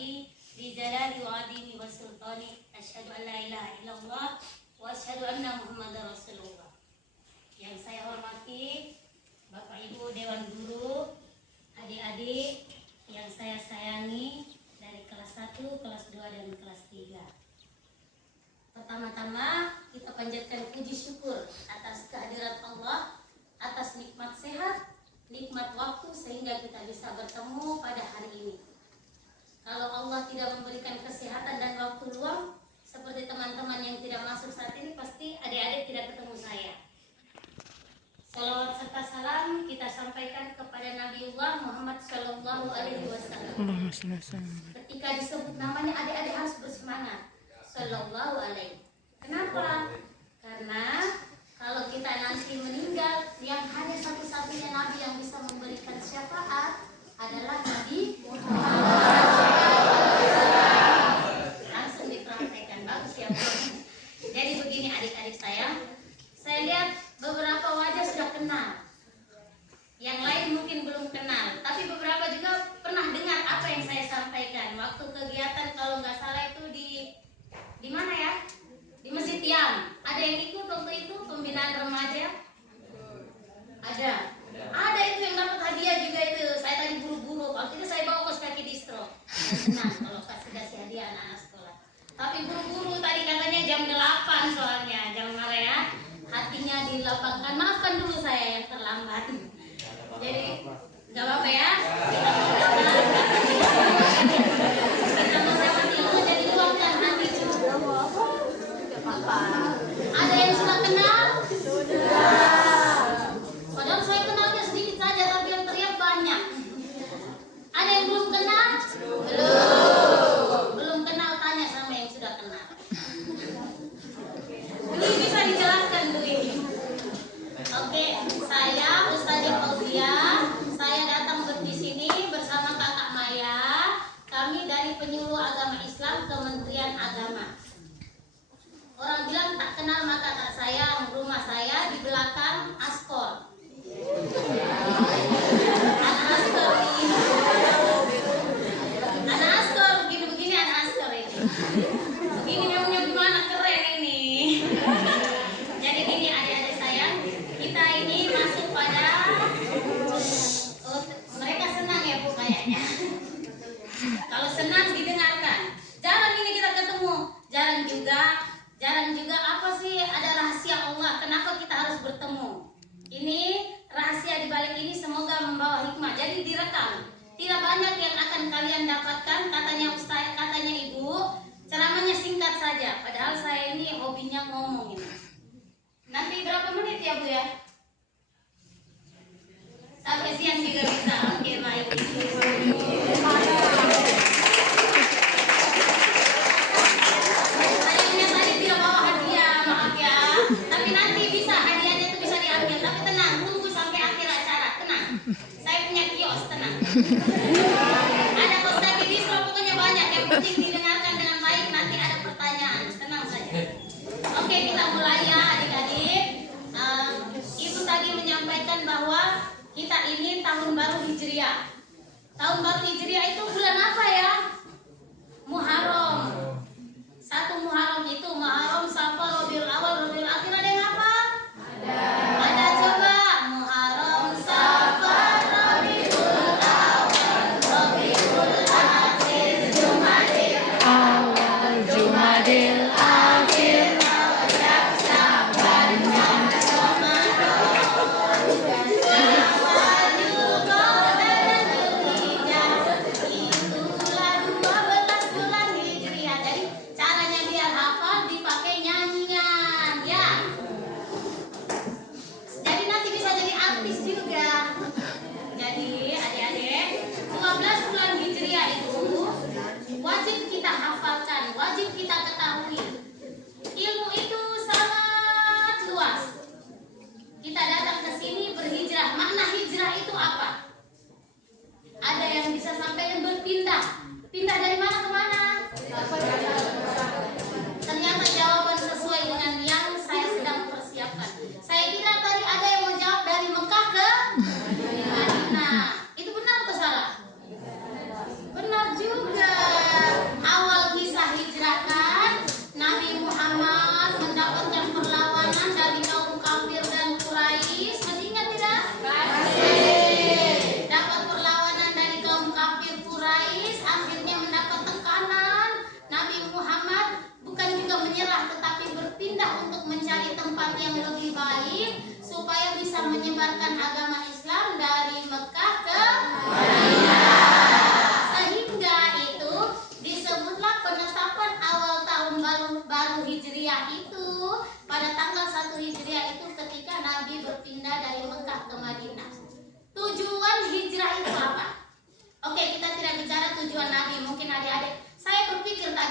ilahi li jalali wa adimi wa sultani asyhadu an la ilaha illallah wa asyhadu anna muhammadar rasulullah. Yang saya hormati Bapak Ibu Dewan Guru, adik-adik yang saya sayangi dari kelas 1, kelas 2 dan kelas 3. Pertama-tama kita panjatkan puji syukur atas kehadiran Allah, atas nikmat sehat, nikmat waktu sehingga kita bisa bertemu pada hari ini. Kalau Allah tidak memberikan kesehatan dan waktu luang, seperti teman-teman yang tidak masuk saat ini, pasti adik-adik tidak ketemu saya. Salawat serta salam kita sampaikan kepada Nabiullah Muhammad Sallallahu Alaihi Wasallam. Ketika disebut namanya, adik-adik harus bersemangat. Sallallahu Alaihi. Kenapa? Karena kalau kita nanti meninggal, yang hanya satu-satunya Nabi yang bisa memberikan syafaat adalah Nabi Muhammad. Langsung dipraktekkan, bagus ya Bu. Jadi begini adik-adik saya lihat beberapa wajah sudah kenal, yang lain mungkin belum kenal, tapi beberapa juga pernah dengar apa yang saya sampaikan waktu kegiatan, kalau nggak salah itu di mana ya? Di Masjid Tiam. Ada yang ikut waktu itu pembinaan remaja? Ada itu yang dapat hadiah juga itu. Saya tadi buru-buru, waktu itu saya bawa kos kaki distro. Tenang kalau kasih hadiah anak-anak sekolah. Tapi buru-buru tadi katanya jam 8 soalnya, jangan marah ya. Hatinya dilapangkan, maafkan dulu saya yang terlambat. Jadi nggak apa-apa ya. Kita menghormati Allah, jadi luangkan hati. Ada yang sudah kenal? Padahal saya kenalnya sedikit saja, tapi yang teriak banyak. Ada yang belum kenal? Belum kenal, tanya sama yang sudah kenal. Dulu bisa dijelaskan dulu ini. Oke, saya Ustazah Fauzia. Saya datang di sini bersama Kakak Maya. Kami dari Penyuluh Agama Islam Kementerian Agama. Orang bilang tak kenal maka tak sayang. Rumah saya di belakang Askor. Anak Askor ini. Anak Askor begini-begini, anak Askor ini. Begini namanya gimana, keren ini. Jadi gini adik-adik sayang, kita ini masuk pada mereka senang ya Bu kayaknya. Kalau senang didengarkan. Jarang ini kita ketemu, jarang juga apa sih ada rahasia Allah, kenapa kita harus bertemu. Ini rahasia di balik ini semoga membawa hikmah. Jadi direkam. Tidak banyak yang akan kalian dapatkan, katanya Ustaz, katanya Ibu, ceramahnya singkat saja. Padahal saya ini hobinya ngomong ini. Nanti berapa menit ya Bu ya? Sampai siang juga bisa. Oke, baik. Sayangnya tadi tidak bawa hadiah, maaf ya. Tapi nanti bisa, hadiahnya itu bisa diambil. Tapi tenang, tunggu sampai akhir acara, tenang. Saya punya kios, tenang. Ada kos kaki distro, pokoknya banyak. Yang penting didengarkan dengan baik, nanti ada pertanyaan. Tenang saja. Oke, kita mulai ya adik-adik. Ibu tadi menyampaikan bahwa kita ini tahun baru Hijriah. Tahun baru Hijriah itu bulan apa ya? Muharram. 1 Muharram itu Muharram, Safar, Rabiul Awal, Rabiul Akhir, ada yang apa? Ada coba. Muharram, Safar, Rabiul Awal, Rabiul Akhir, Jumadil Awal, Jumadil Akhir, Rajab, Syaban, Ramadan,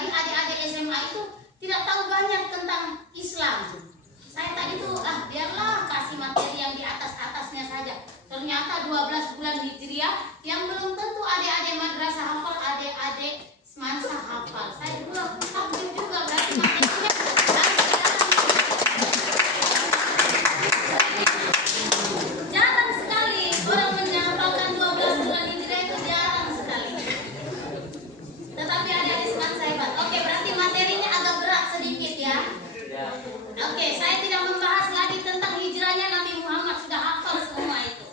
tadi adik-adik SMA itu tidak tahu banyak tentang Islam. Saya tadi tuh biarlah kasih materi yang di atas-atasnya saja. Ternyata 12 bulan Hijriah yang belum tentu adik-adik madrasah hafal, adik-adik semansa hafal. Saya juga takjub juga berarti materinya jarang sekali orang menghafalkan 12 bulan Hijriah, itu jarang sekali. Tetapi adik-adik semansa hebat. Oke, berarti materinya agak berat sedikit ya. Oke, saya tidak membahas lagi tentang hijrahnya Nabi Muhammad, sudah hafal semua itu.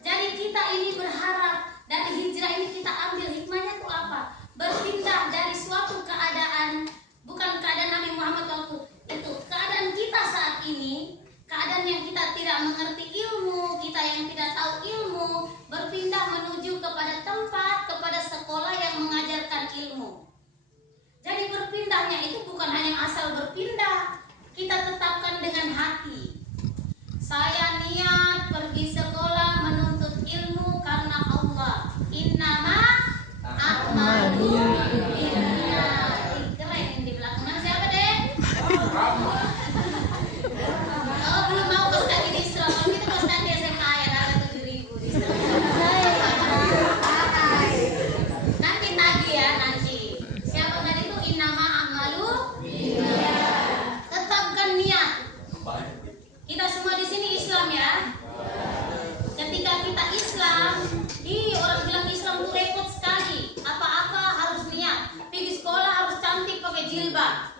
Jadi kita ini berharap dari hijrah ini kita ambil hikmahnya itu apa? Berpindah dari suatu keadaan, bukan keadaan Nabi Muhammad waktu itu, keadaan kita saat ini, keadaan yang kita tidak mengerti ilmu, kita yang tidak tahu ilmu, berpindah menuju kepada tempat, kepada sekolah yang mengajarkan ilmu. Jadi berpindahnya itu bukan hanya asal berpindah, kita tetapkan dengan hati. Saya niat pergi sekolah menuntut ilmu karena Allah. Innama a'malu binniyat. Keren ini di belakang. Mana siapa deh? Oh, belum mau kos kaki di Islam. Kalau kita kos kaki SMA ya ada 7.000 di Islam. Nanti tagih ya nanti. Siapa tadi itu innama a'malu binniyat. Tetapkan niat. Kita semua di sini Islam ya. Ketika kita Islam, orang bilang Islam itu repot sekali. Apa-apa harus niat. Pergi sekolah harus cantik pakai jilbab.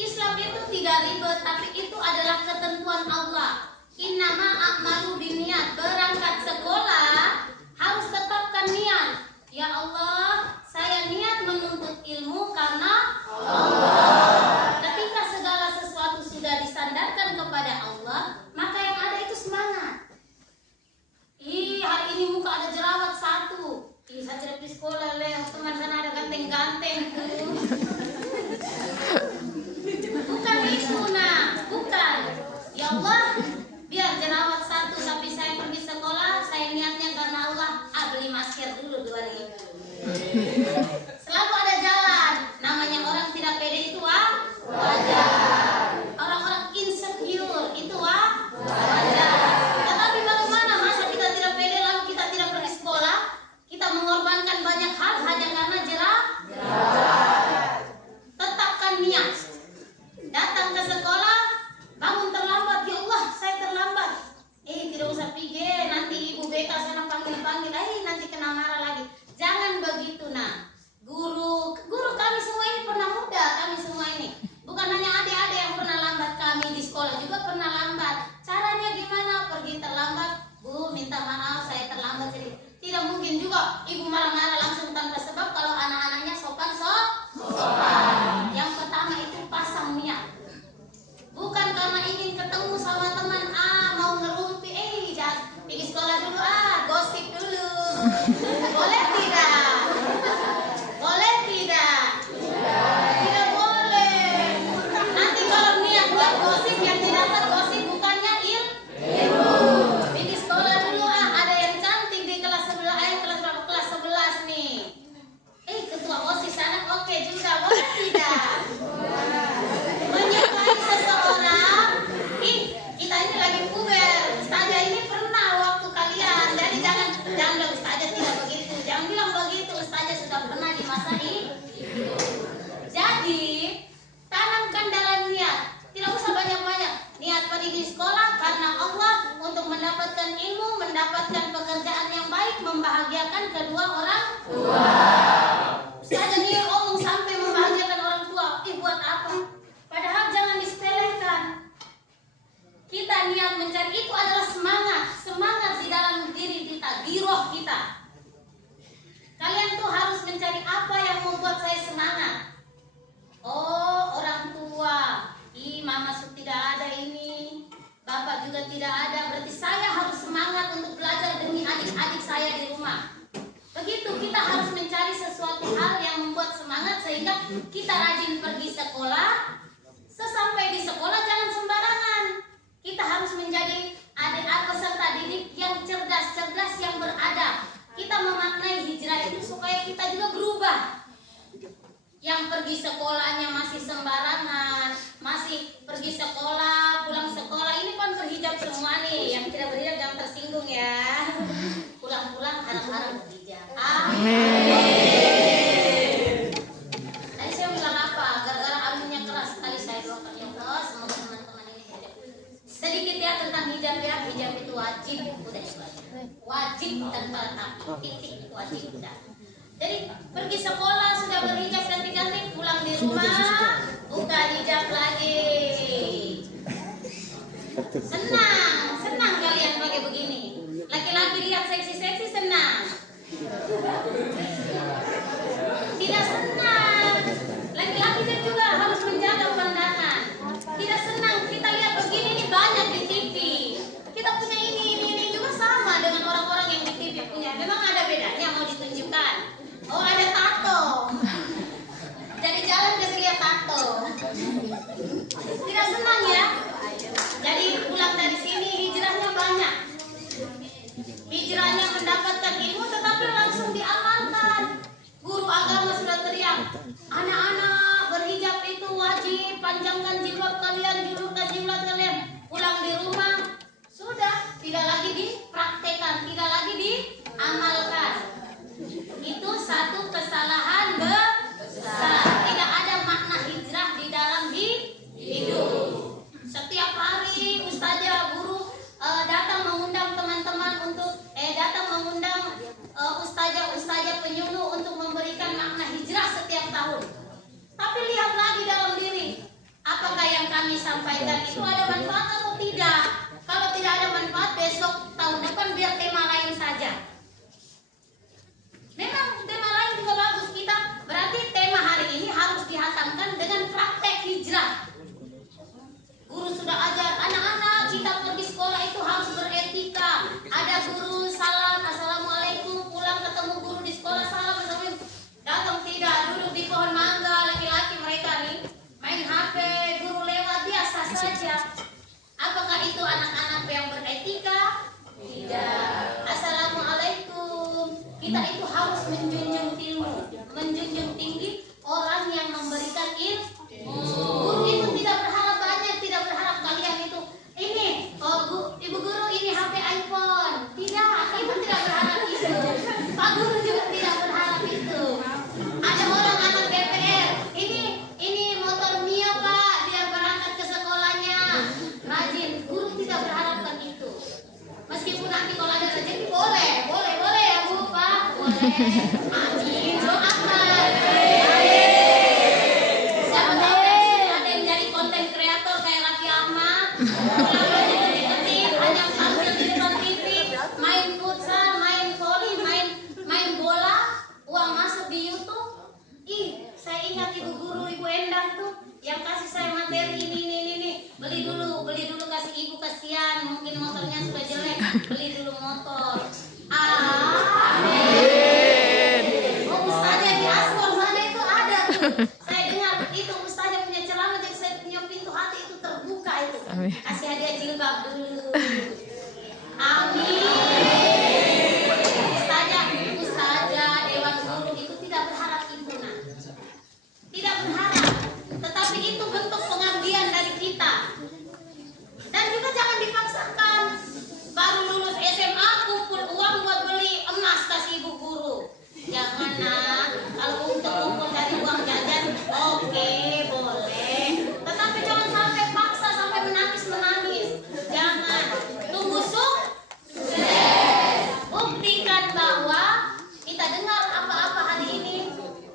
Islam itu tidak ribet, tapi itu adalah ketentuan Allah. Innama a'malu binniyat. Berangkat sekolah harus tetapkan niat. Ya Allah, saya niat menuntut ilmu karena Allah. Ketika segala sesuatu sudah disandarkan kepada Allah, maka yang ada itu semangat. Hari ini muka ada jerawat satu. Saya tidak di sekolah teman sana ada ganteng-ganteng tuh. Bukan itu bukan. Ya Allah, biar jerawat satu tapi saya pergi sekolah, saya niatnya karena Allah. Beli masker dulu 2.000. Selalu ada jalan. Namanya orang tidak pede itu wajar. Orang-orang insecure itu wajar. Tetapi bagaimana masa kita tidak pede lalu kita tidak pergi sekolah? Kita mengorbankan banyak hal hanya karena jerawat. Tetapkan niat. Datang ke sekolah, bangun terlambat. Ya Allah, saya terlambat. Tidak usah pergi, nanti ibu BK sana panggil-panggil. Nanti kena marah lagi. Jangan begitu Guru kami semua ini pernah muda, kami semua ini. Bukan hanya adik-adik yang pernah lambat, kami di sekolah juga pernah lambat. Caranya gimana? Pergi terlambat, Bu, minta maaf saya terlambat sedikit. Tidak mungkin juga ibu marah-marah langsung tanpa sebab kalau anak-anaknya sopan. Yang pertama itu pasang niat. Bukan karena ingin ketemu sama teman, mau ngerumpi, jangan pergi sekolah dulu, gosip dulu. Boleh tidak? Boleh tidak? Tidak boleh. Nanti kalau niat buat gosip yang didapat gosip bukannya ilmu. Pergi sekolah dulu, ada yang cantik di kelas 11, kelas berapa? Kelas 11 nih. Ketua OSIS anak oke juga, boleh tidak? Menyukai seseorang, kita ini lagi puber. Ustazah ini pernah waktu kalian, jadi jangan Ustazah tidak begitu, jangan bilang begitu. Ustazah sudah pernah di masa ini. Jadi tanamkan dalam niat, tidak usah banyak-banyak. Niat pergi di sekolah karena Allah untuk mendapatkan ilmu, mendapatkan pekerjaan yang baik, membahagiakan kedua orang tua. Ustazah nih omong sampai membahagiakan orang tua, buat apa? Padahal jangan disepelekan. Kita niat mencari itu adalah semangat di dalam diri kita, di roh kita. Kalian tuh harus mencari apa yang membuat saya semangat. Orang tua, mama tidak ada ini, bapak juga tidak ada, berarti saya harus semangat untuk belajar demi adik-adik saya di rumah. Begitu, kita harus mencari sesuatu hal yang membuat semangat sehingga kita rajin pergi sekolah. Sesampai di sekolah jangan sembarangan. Kita harus menjadi adik-adik peserta didik yang cerdas, yang beradab. Kita memaknai hijrah itu supaya kita juga berubah. pergi sekolahnya masih sembarangan, masih pergi sekolah, pulang sekolah, ini kan berhijab semua nih. Yang tidak berhijab jangan tersinggung ya. Pulang-pulang harap-harap berhijab. Amin. Tadi saya bilang apa? Gara-gara aminnya keras sekali saya doakan ya Allah, semoga teman-teman ini hijab. Sedikit ya tentang hijab ya. Hijab itu wajib, udah itu aja. Wajib tanpa titik, wajib udah. Jadi pergi sekolah sudah berhijab ganti-ganti, pulang di rumah buka hijab lagi. Senang kalian pakai begini. Laki-laki lihat seksi-seksi senang. Tidak senang. Laki-laki juga harus menjaga pandangan. Tidak senang kita lihat begini nih banyak di TV. Kita punya ini juga sama dengan orang-orang yang di TV punya. Memang ada bedanya mau ditunjukkan. Oh ada tato. Jadi jalan kasih lihat tato. Tidak senang ya. Jadi pulang dari sini hijrahnya banyak. Hijrahnya mendapatkan ilmu tetapi langsung diamalkan. Guru agama sudah teriak, anak-anak berhijab itu wajib, panjangkan jilbab kalian, julurkan jilbab kalian. Pulang di rumah sudah tidak lagi dipraktekkan, tidak lagi diamalkan. Itu satu kesalahan besar. Tidak ada makna hijrah di dalam hidup. Setiap hari ustazah guru datang mengundang teman-teman untuk datang mengundang ustazah penyuluh untuk memberikan makna hijrah setiap tahun. Tapi lihat lagi dalam diri, apakah yang kami sampaikan itu ada manfaat atau tidak? Kalau tidak ada manfaat, besok tahun depan biar tema lain saja. Memang tema lain juga bagus kita, berarti tema hari ini harus dihatamkan dengan praktek hijrah. Guru sudah ajar anak-anak kita pergi sekolah itu harus beretika. Ada guru salam, assalamualaikum, pulang ketemu guru di sekolah salam, assalamualaikum. Datang tidak, duduk di pohon mangga, laki-laki mereka nih main HP, guru lewat biasa saja. Apakah itu anak-anak yang beretika? Tidak. Assalamualaikum. Kita itu harus menjunjung tinggi orang yang memberikan ilmu. Guru itu tidak berharap banyak, tidak berharap kalian itu ini, ibu guru ini HP iPhone. Tidak, ibu tidak berharap itu. Pak guru juga tidak berharap itu. Ada orang anak DPR, ini motor Mio Pak, dia berangkat ke sekolahnya rajin. Guru tidak berharapkan itu. Meskipun nanti kalau ada rezeki boleh ya Bu Pak, boleh. Amin, doakan. Siapa tahu ada yang jadi konten kreator kayak Raffi Ahmad. Hanya tampil di depan TV, main futsal, main voli, main bola, uang masuk di YouTube. Saya ingat ibu guru, Ibu Endang tuh yang kasih saya materi ini. Beli dulu kasih ibu, kasihan mungkin motornya sudah jelek, beli dulu motor. Oh ustazah di aspal sana itu ada tuh. Saya dengar itu ustazah punya ceramah, jadi saya punya pintu hati itu terbuka itu. Kasih hadiah jilbab dulu. Amin. Ustazah dewan guru itu tidak berharap itu nah. Tidak berharap, tetapi itu bentuk pengabdian dari kita. Dan juga jangan dipaksakan. Baru lulus SMA kumpul uang buat beli emas kasih ibu guru. Jangan nak. Kalau untuk kumpul dari uang jajan, oke, boleh. Tetapi jangan sampai paksa sampai menangis. Jangan. Tunggu sukses. Buktikan bahwa kita dengar apa-apa hari ini,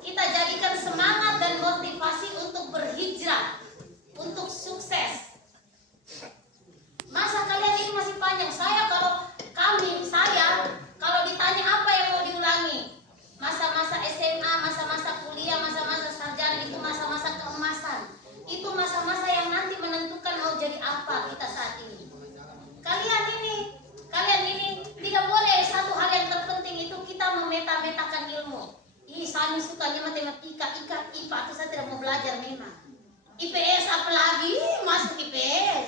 kita jadikan semangat dan motivasi untuk berhijrah, untuk sukses. Masa kalian ini masih panjang. Saya kalau ditanya apa yang mau diulangi, masa-masa SMA, masa-masa kuliah, masa-masa sarjana, itu masa-masa keemasan. Itu masa-masa yang nanti menentukan mau jadi apa kita saat ini. Kalian ini tidak boleh satu hal yang terpenting itu kita memeta-metakan ilmu. Saya sukanya matematika, IPA itu saya tidak mau belajar memang. IPS apalagi masuk IPS.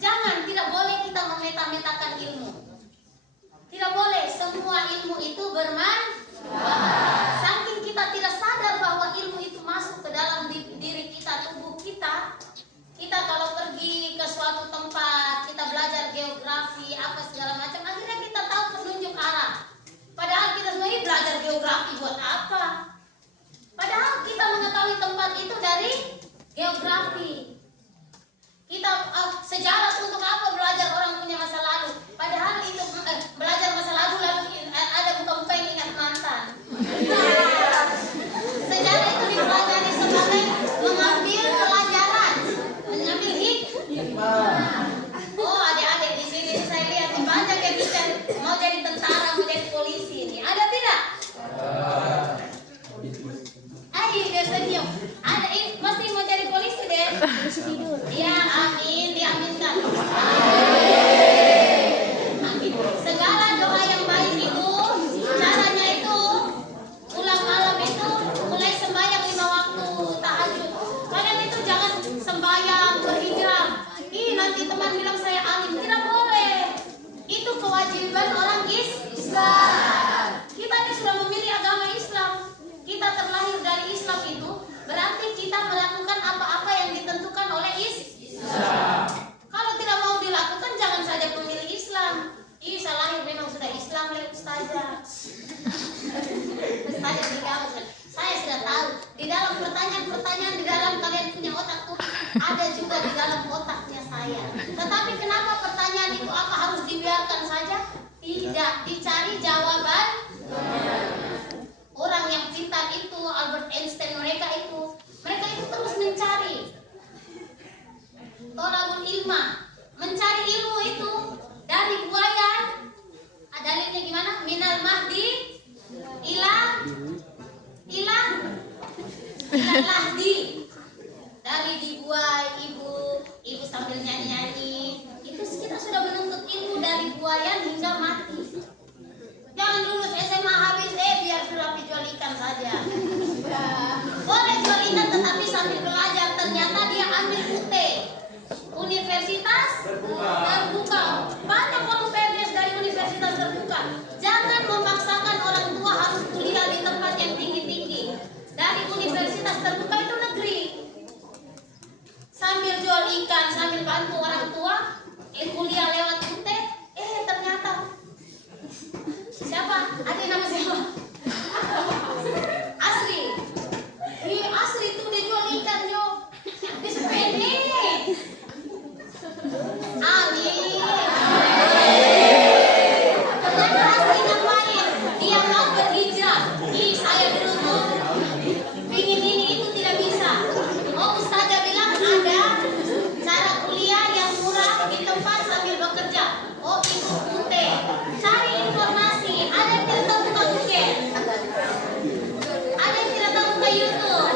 Jangan, tidak boleh kita memeta-metakan ilmu. Tidak boleh, semua ilmu itu bermanfaat. Saking kita tidak sadar bahwa ilmu itu masuk jawaban. Orang yang pintar itu, Albert Einstein, mereka itu terus mencari tolabul ilma, mencari ilmu itu dari buaya. Dalilnya gimana? Minal mahdi ilah lahdi. Dari dibuai ibu sambil nyanyi. Itu kita sudah menuntut ilmu dari buayan hingga mati. Jangan lulus SMA habis biar sudah jual ikan saja. Boleh jual ikan tetapi sambil belajar. Ternyata dia ambil UT, Universitas Terbuka. Banyak orang PNS dari Universitas Terbuka. Jangan memaksakan orang tua harus kuliah di tempat yang tinggi-tinggi. Dari Universitas Terbuka itu negeri. Sambil jual ikan, sambil bantu orang tua, kuliah lewat UT. Ternyata siapa? Ada nama siapa? Asri. Asri itu dia jual ikan yo. Bisa PNS. Amin. Ternyata Asri ngapain? Dia mau berhijrah. Saya dulu pingin ini itu tidak bisa. Ustazah bilang ada cara kuliah yang murah di tempat sambil bekerja. Itu UT. Cari informasi. Ada yang tidak tahu buka Google. Ada yang tidak tahu buka YouTube.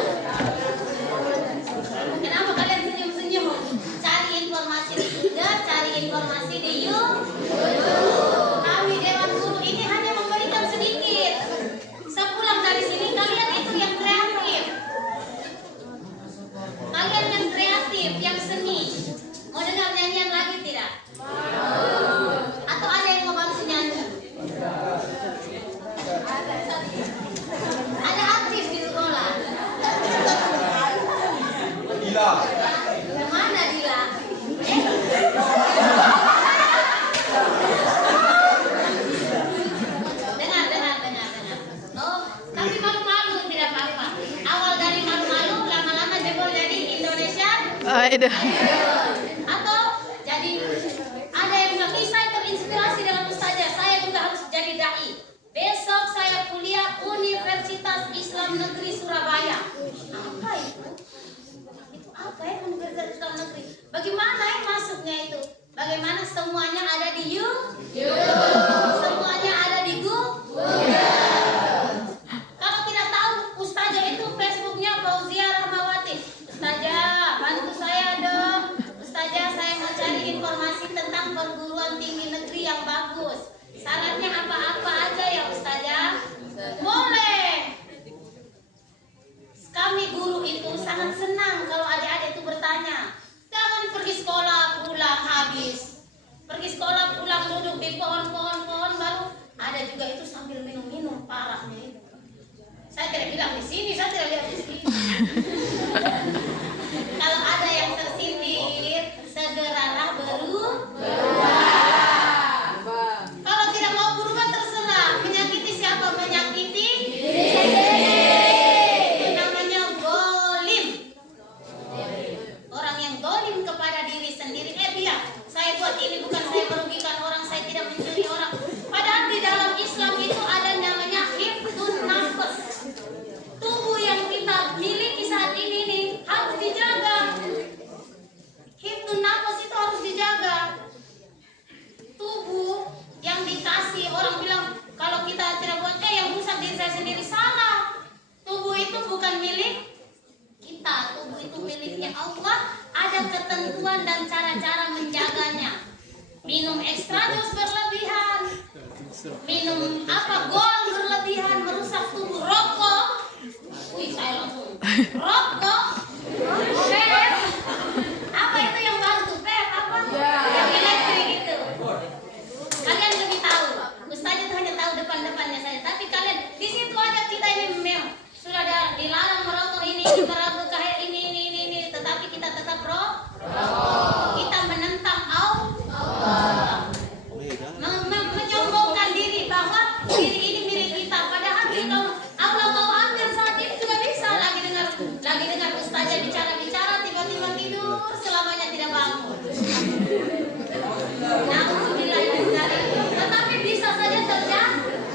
Kenapa kalian senyum-senyum? Cari informasi di Google, cari informasi di YouTube. Kami Dewan Guru ini hanya memberikan sedikit. Sepulang dari sini kalian itu yang kreatif. Kalian yang kreatif, yang seni. Mau dengar nyanyian lagi tidak? Atau ada yang mau bantu nyanyi? Ada artis di sekolah. Dila. Mana Dila? Dengar. Tapi malu-malu tidak apa-apa. Awal dari malu-malu, lama-lama jebol jadi Indonesia. Atau jadi ada yang bilang, saya terinspirasi dengan ustazah, saya juga harus jadi dai. Besok saya kuliah Universitas Islam Negeri Surabaya. Apa itu? Itu apa ya Universitas Islam Negeri? Bagaimana ya masuknya itu? Bagaimana semuanya ada di YouTube? Semuanya ada di Google. Kalau tidak tahu ustazah itu Facebooknya Fauzia Rahmawati. Ustazah, bantu saya dong. Ustazah, saya mau cari informasi tentang perguruan tinggi negeri yang bagus. Syaratnya apa-apa aja ya ustazah? Boleh. Kami guru itu sangat senang kalau adik-adik itu bertanya. Jangan pergi sekolah pulang habis. Pergi sekolah pulang duduk di pohon-pohon baru ada juga itu sambil minum-minum parahnya itu. Saya tidak bilang di sini, saya tidak lihat di sini. Kalau ada yang tersindir, segeralah berubah. Kalau tidak mau berubah terserah. Menyakiti siapa? Menyakiti itu namanya golim. Orang yang golim kepada diri sendiri. Biar saya buat ini bukan saya merugikan orang, saya tidak mencuri orang. Padahal di dalam Islam itu ada namanya hifdzun nafas. Tubuh yang kita miliki saat ini harus dijaga. Hifdzun nafas itu harus dijaga. Tubuh yang dikasih, orang bilang kalau kita tidak buat yang rusak diri saya sendiri, salah. Tubuh itu bukan milik kita, tubuh itu miliknya Allah. Ada ketentuan dan cara-cara menjaganya. Minum ekstra jus berlebihan, minum gol berlebihan merusak tubuh. Rokok, saya langsung rokok, vape, apa itu yang baru tuh vape apa? Yang elektrik itu. Kalian lebih tahu. Ustazah itu hanya tahu depan-depannya saja. Tapi kalian di situ aja kita ini memang sudah ada dilarang merokok ini, meragu kayak ini. Tetapi kita tetap kita menentang Allah. Menyombongkan diri bahwa diri ini milik kita. Padahal kalau Allah mau ambil saat ini juga bisa. Lagi dengar ustazah bicara-bicara tiba-tiba tidur selamanya tidak bangun. Tetapi bisa saja terjadi.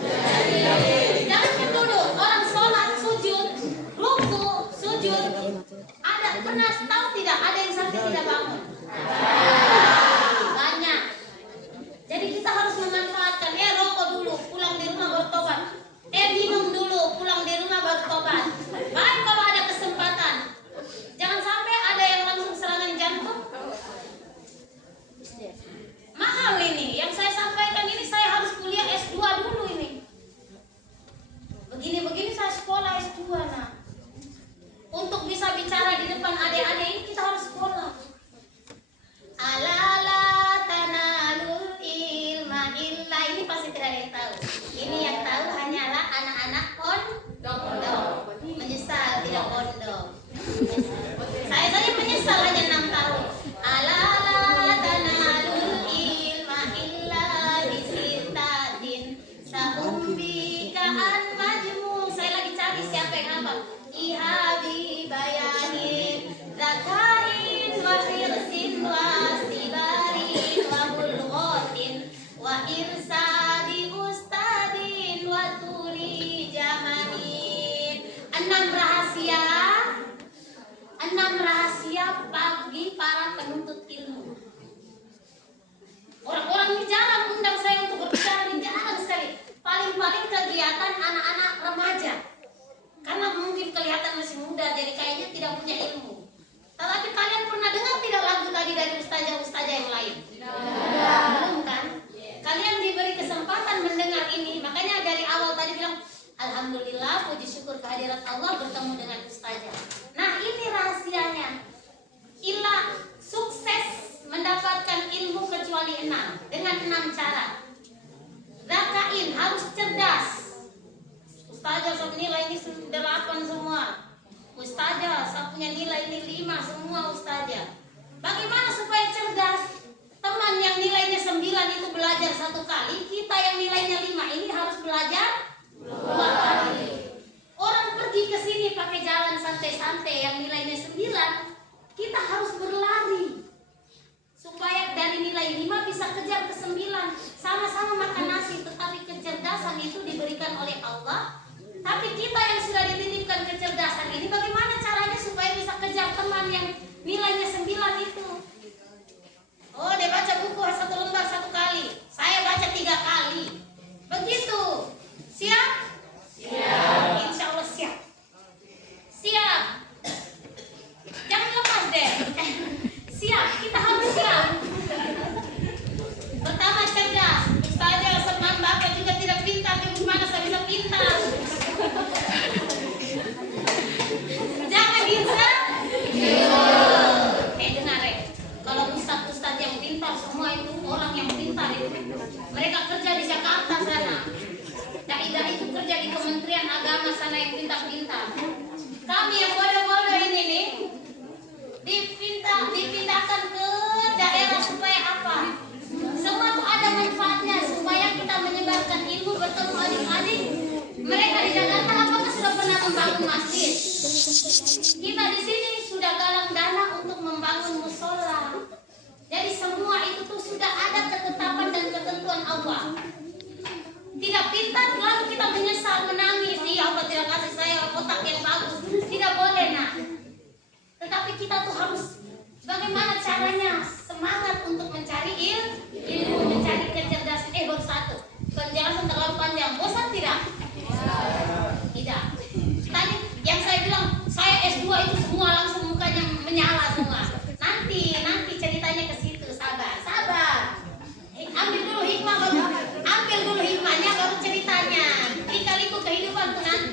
bicara di depan adik-adik ini kita harus sekolah. Alala tanalul ilma illa, ini pasti tidak ada yang tahu. Ini yang tahu hanyalah anak-anak pondok. Menyesal tidak pondok. Saya saja menyesal hanya 6 tahun. Alala tanalul ilma illa bisitadin saumbika an majmu. Saya lagi cari siapa yang hafal. Ihabi bayanin zakain wa hirsin wa sibarin wa bulghatin wa irsadi ustadin wa tuli jamanin. 6 rahasia bagi para penuntut ilmu. Orang-orang ini jarang undang saya untuk berbicara, ini jarang sekali. Paling-paling kegiatan anak-anak remaja. Karena mungkin kelihatan masih muda, jadi kayaknya tidak punya ilmu. Tetapi kalian pernah dengar tidak lagu tadi dari ustazah-ustazah yang lain? Belum kan? Kalian diberi kesempatan mendengar ini. Makanya dari awal tadi bilang, alhamdulillah, puji syukur kehadirat Allah bertemu dengan ustazah. Nah, ini rahasianya. Illa sukses mendapatkan ilmu kecuali 6 dengan 6 cara. Zakain harus cerdas. Ustazah saya nilai ini 8 semua. Ustazah saya punya nilai ini 5 semua ustazah. Bagaimana supaya cerdas? Teman yang nilainya 9 itu belajar 1 kali, kita yang nilainya 5 ini harus belajar 2 kali. Orang pergi ke sini pakai jalan santai-santai yang nilainya 9, kita harus berlari supaya dari nilai 5 bisa kejar ke 9. Sama-sama makan nasi, tetapi kecerdasan itu diberikan oleh Allah. Tapi kita yang sudah dititipkan kecerdasan ini, bagaimana caranya supaya bisa kejar teman yang nilainya 9 itu? Oh, dia baca buku 1 lembar 1 kali, saya baca 3 kali. Begitu. Siap? Siap. Insya Allah siap. Siap. Jangan lepas deh. Siap, kita harus siap. Pertama cerdas. Ustazah senang bapak juga tidak pintar, bagaimana saya bisa pintar? Jangan instan. Dengar ya. Kalau ustaz-ustaz yang pintar semua itu orang yang pintar itu. Mereka kerja di Jakarta sana. Dai-dai itu kerja di Kementerian Agama sana yang pintar-pintar. Kami yang bodoh-bodoh ini nih dipindahkan ke daerah supaya apa? Semua itu ada manfaatnya supaya kita menyebarkan ilmu, bertemu adik-adik. Mereka di Jakarta apakah sudah pernah membangun masjid? Kita di sini sudah galang dana untuk membangun musola. Jadi semua itu tuh sudah ada ketetapan dan ketentuan Allah. Tidak pintar lalu kita menyesal, menangis, iya Allah tidak kasih saya otak yang bagus. Tidak boleh, nak. Tetapi kita tuh harus bagaimana caranya semangat untuk mencari ilmu, mencari kecerdasan. Baru 1. Penjelasan terlalu panjang. Bosan tidak? Tidak. Tadi yang saya bilang saya S2 itu semua langsung mukanya menyala semua. Nanti ceritanya ke situ. Sabar. Ambil dulu hikmahnya baru ceritanya. Lika-liku kehidupan tuh nanti.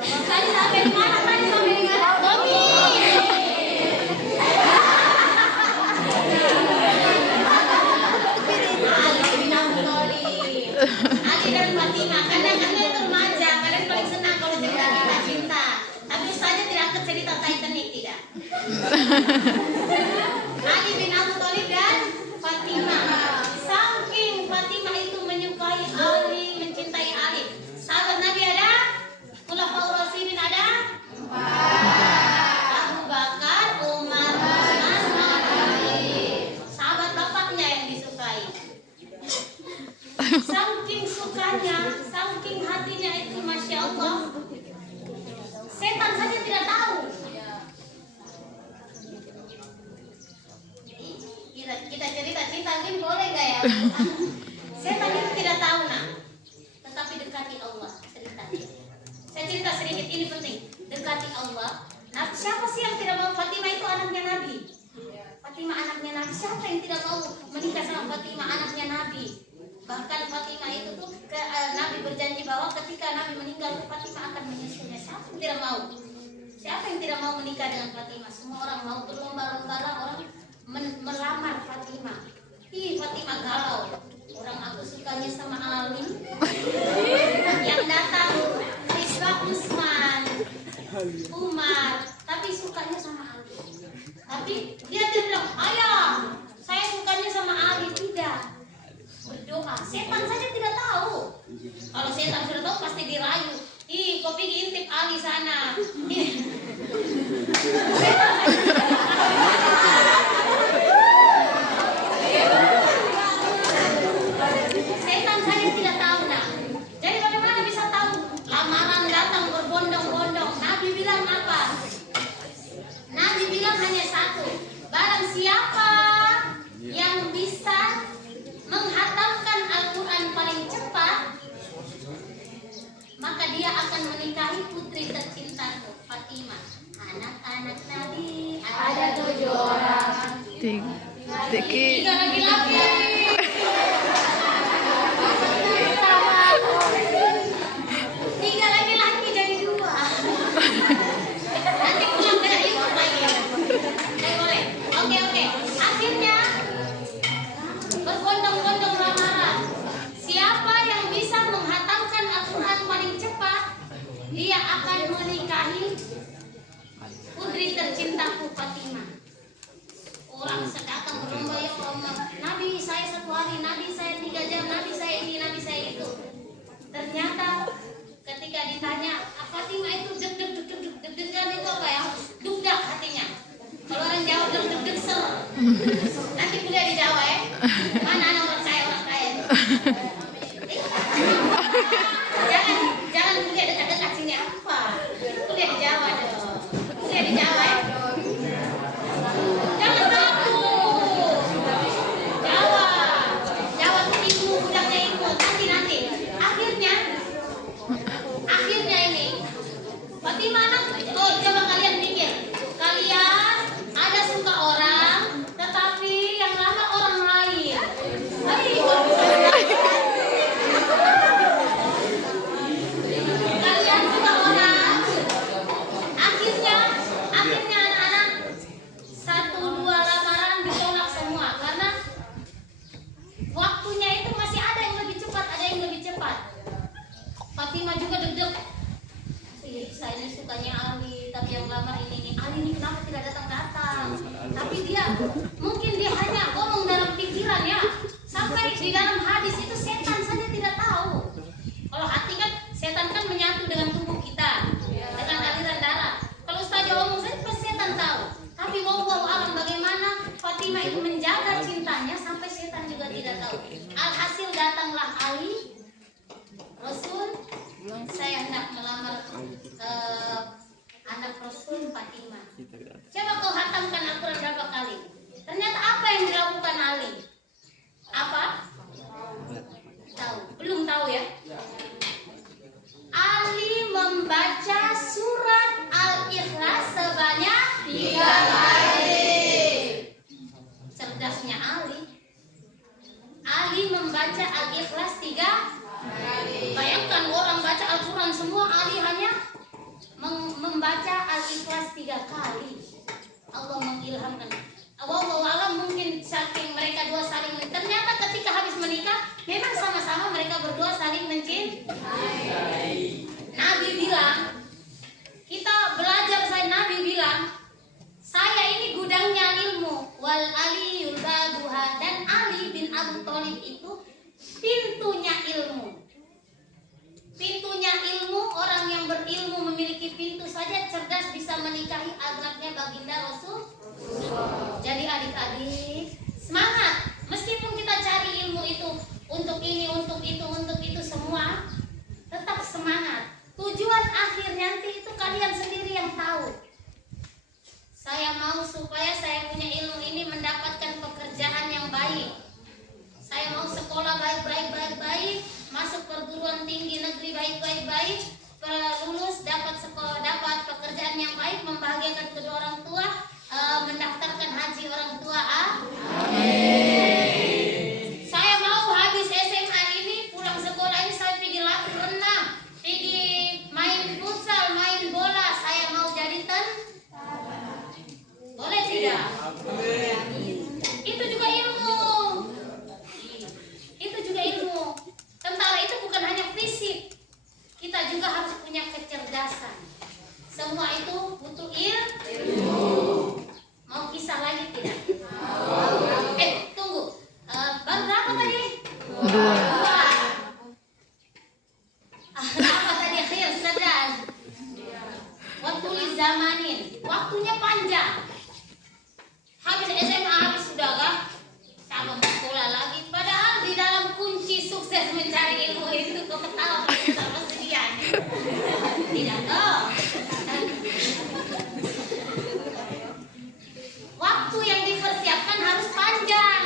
Tadi sampai di mana? Tadi sampai di mana? Tommy. Ali dan Fatimah, kadang-kadang itu remaja, kalian paling senang kalau cerita cinta. Tapi saja tidak akan cerita Titanic, tidak. Ali bin Abi Thalib dan Fatimah. Saking Fatimah itu menyukai Ali, mencintai Ali. Sahabat Nabi ada? Khulafaur Rasyidin ada? Abu Bakar, Umar, Utsman, Ali. Sahabat bapaknya yang disukai. Saking sukanya, saking hatinya itu, Masya Allah, setan saja tidak tahu. Kita cerita mungkin boleh gak ya? Setan itu tidak tahu, nak. Tetapi dekati Allah ceritanya. Saya cerita sedikit, ini penting. Dekati Allah. Nah, siapa sih yang tidak mau? Fatimah itu anaknya Nabi. Fatimah anaknya Nabi. Siapa yang tidak mau menikah sama Fatimah anaknya Nabi? Bahkan Fatimah itu tuh Nabi berjanji bahwa ketika Nabi meninggal Fatimah akan menyusunya. Siapa yang tidak mau? Siapa yang tidak mau menikah dengan Fatimah? Semua orang mau, berlomba-lomba orang melamar Fatimah. Ih, Fatimah galau. Orang aku sukanya sama Ali. Yang datang Rizwa, Utsman, Umar, tapi sukanya sama Ali. Tapi dia bilang, ayah, saya sukanya sama Ali. Tidak. Berdoa. Setan saja tidak tahu. Kalau setan sudah tahu pasti dirayu. Ih, kau pergi intip Ali sana. Setan saja tidak tahu, nak. Jadi bagaimana bisa tahu? Lamaran datang berbondong-bondong. Nabi bilang apa? Nabi bilang hanya satu. Barang siapa yang bisa menghatamkan Al-Quran paling cepat, maka dia akan menikahi putri tercintaku, Fatimah. Anak-anak Nabi ada 7 orang. Tiga laki-laki. Tiga laki-laki jadi 2. Nanti pulang dengan ikut lagi. Boleh. Oke. Akhirnya berbondong-bondong lamaran. Siapa yang bisa menghatamkan Al-Quran paling cepat, dia akan menikahi putri tercintaku, Fatimah. Orang sedatang berlomba, ya Allah, Nabi saya 1 hari, Nabi saya 3 jam, Nabi saya ini, Nabi saya itu. Ternyata ketika ditanya, Fatimah itu deg-degan itu apa ya? Dugdak hatinya. Kalau orang Jawa deg-deg sel. Nanti kuliah di Jawa ya. Mana anak orang kaya itu. Jangan kuliah dekat-dekat sini apa? Kuliah di Jawa dong. Kuliah di Jawa ya. Jangan takut. Jawa tuh ibu, budaknya ibu. Nanti. Akhirnya ini Fatimah anak. Oh, coba kalian pikir. Kalian ada suka orang, tetapi yang lama orang lain. Kalian suka orang, akhirnya anak-anak 1-2 lamaran ditolak semua karena waktunya itu masih ada yang lebih cepat, Fatimah juga deg-deg. Saya ini sukanya Ali, tapi yang lama ini Ali ini kenapa tidak datang? Tapi mungkin dia hanya ngomong dalam pikiran ya. Sampai di dalam hadis itu setan saja tidak tahu. Kalau hati kan, setan kan menyatu dengan tubuh kita, dengan aliran darah. Kalau Ustazah ngomong saja pasti setan tahu. Tapi wallahu alam bagaimana Fatimah itu menjaga cintanya sampai setan juga tidak tahu. Alhasil datanglah Ali, Rasul, saya hendak melamar anak Rasul Fatimah. Coba kau hatamkan Al-Quran berapa kali? Ternyata apa yang dilakukan ikhlas 3 kali. Allah mengilhamkan. Wallahu alam, mungkin saking mereka dua saling mencintai. Ternyata ketika habis menikah memang sama-sama mereka berdua saling mencintai. Nabi bilang, kita belajar, Nabi bilang, saya ini gudangnya ilmu, wal aliyul babuha, dan Ali bin Abu Thalib itu pintunya ilmu. Pintunya ilmu, orang yang berilmu memiliki pintu saja cerdas bisa menikahi anaknya baginda Rasul. Jadi adik-adik, semangat. Meskipun kita cari ilmu itu untuk ini, untuk itu semua, tetap semangat. Tujuan akhir nanti itu kalian sendiri yang tahu. Saya mau supaya saya punya ilmu ini mendapatkan pekerjaan yang baik. Saya mau sekolah baik, masuk perguruan tinggi negeri baik, lulus dapat sekolah, dapat pekerjaan yang baik, membahagiakan kedua orang tua, mendaftarkan haji orang tua. Amin. Saya mau habis SMA ini, pulang sekolah ini saya pergi latih renang, pergi main futsal, main bola. Saya mau jadi boleh tidak? Itu juga ilmu. Tentara itu bukan hanya fisik, kita juga harus punya kecerdasan. Semua itu butuh ilmu. Mau kisah lagi tidak? Tunggu. Baru berapa tadi? 2. Apa tadi? Akhir cerdas. Waktu zamanin, waktunya panjang. Habis SMA, habis sudah kah? Sama sekolah lagi. Padahal di dalam kunci sukses mencari ilmu itu kau ketawa sama sedian. Tidak dong. Waktu yang dipersiapkan harus panjang.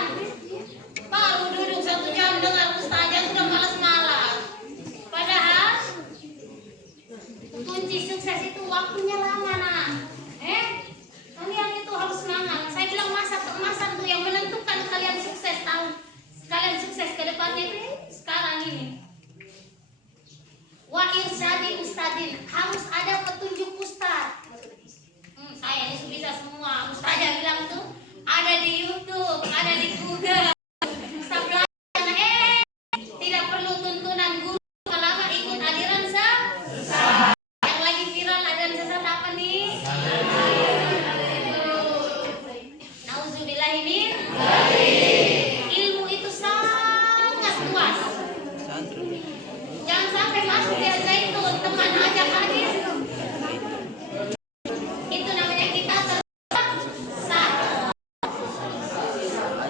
Baru duduk 1 jam dengar ustazah sudah malas-malas. Padahal kunci sukses itu waktunya lama, nak. Kalian itu harus semangat. Saya bilang masa keemasan tuh yang menentukan kalian sukses kalian sukses ke depannya itu sekarang ini. Wa irsyadi ustadin, harus ada petunjuk ustaz. Saya ini bisa semua. Ustazah bilang tuh ada di YouTube, ada di Google. Tidak perlu tuntunan guru. Lama ikut aliran sesat. Yang lagi viral aliran sesat apa nih? Nauzubillahimin. Ilmu itu sangat luas. Jangan sampai masuk ya zaitun, teman ajak hadir. Itu namanya kita tersesat.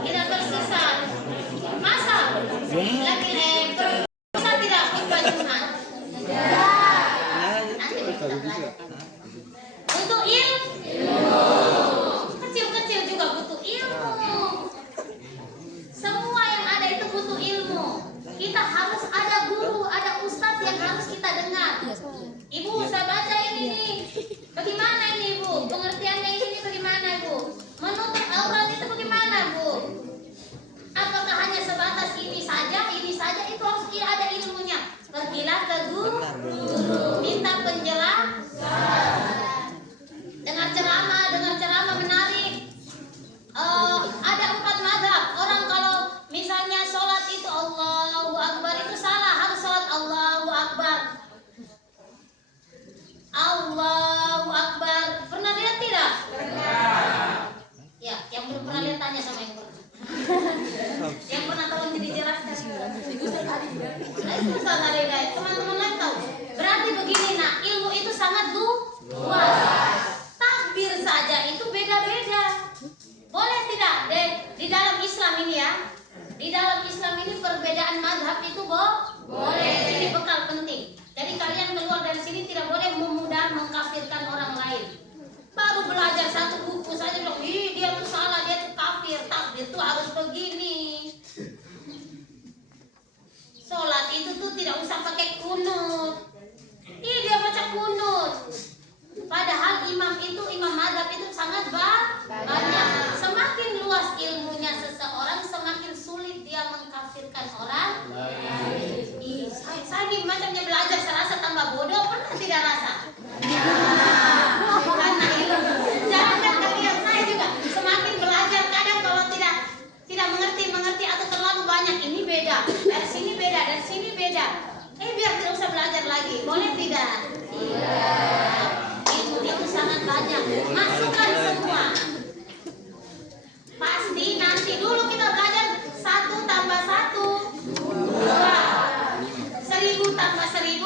Kita tersesat. Masa? Lagi bisa tidak khutbah Jumat? Nanti kita belajar. Untuk ilmu. Kecil-kecil juga butuh ilmu. Semua yang ada itu butuh ilmu. Kita harus ada guru, ada ustadz yang harus kita dengar. Ibu, saya baca ini nih. Bagaimana ini, Bu? Pengertiannya ini bagaimana, Bu? Menutup aurat itu bagaimana, Bu? Apakah hanya sebatas ini saja? Itu harus ada ilmunya. Pergilah ke guru, minta penjelasan. Dengar ceramah menarik. Ada 4 mazhab. Orang kalau misalnya sholat itu Allahu Akbar itu salah, harus sholat Allahu Akbar. Allahu Akbar. Pernah lihat tidak? Pernah. Ya, yang belum pernah lihat tanya sama yang pernah. Yang pernah tolong dijelaskan. Nah, itu salah guys. Teman-teman lain tahu. Berarti begini, nah, ilmu itu sangat luas. Takbir saja itu beda-beda. Boleh tidak? Di dalam Islam ini ya. Di dalam Islam ini perbedaan mazhab itu boleh. Ini bekal penting. Jadi kalian keluar dari sini tidak boleh memudah mengkafirkan orang lain. Baru belajar satu buku saja bilang, ih dia tuh salah, dia tuh kafir. Takbir tuh harus begini. Sholat itu tuh tidak usah pakai kunut. Ih dia baca kunut. Padahal imam mazhab itu sangat banyak. Semakin luas ilmunya seseorang, semakin sulit dia mengkafirkan orang lain. 1000 tambah 1000.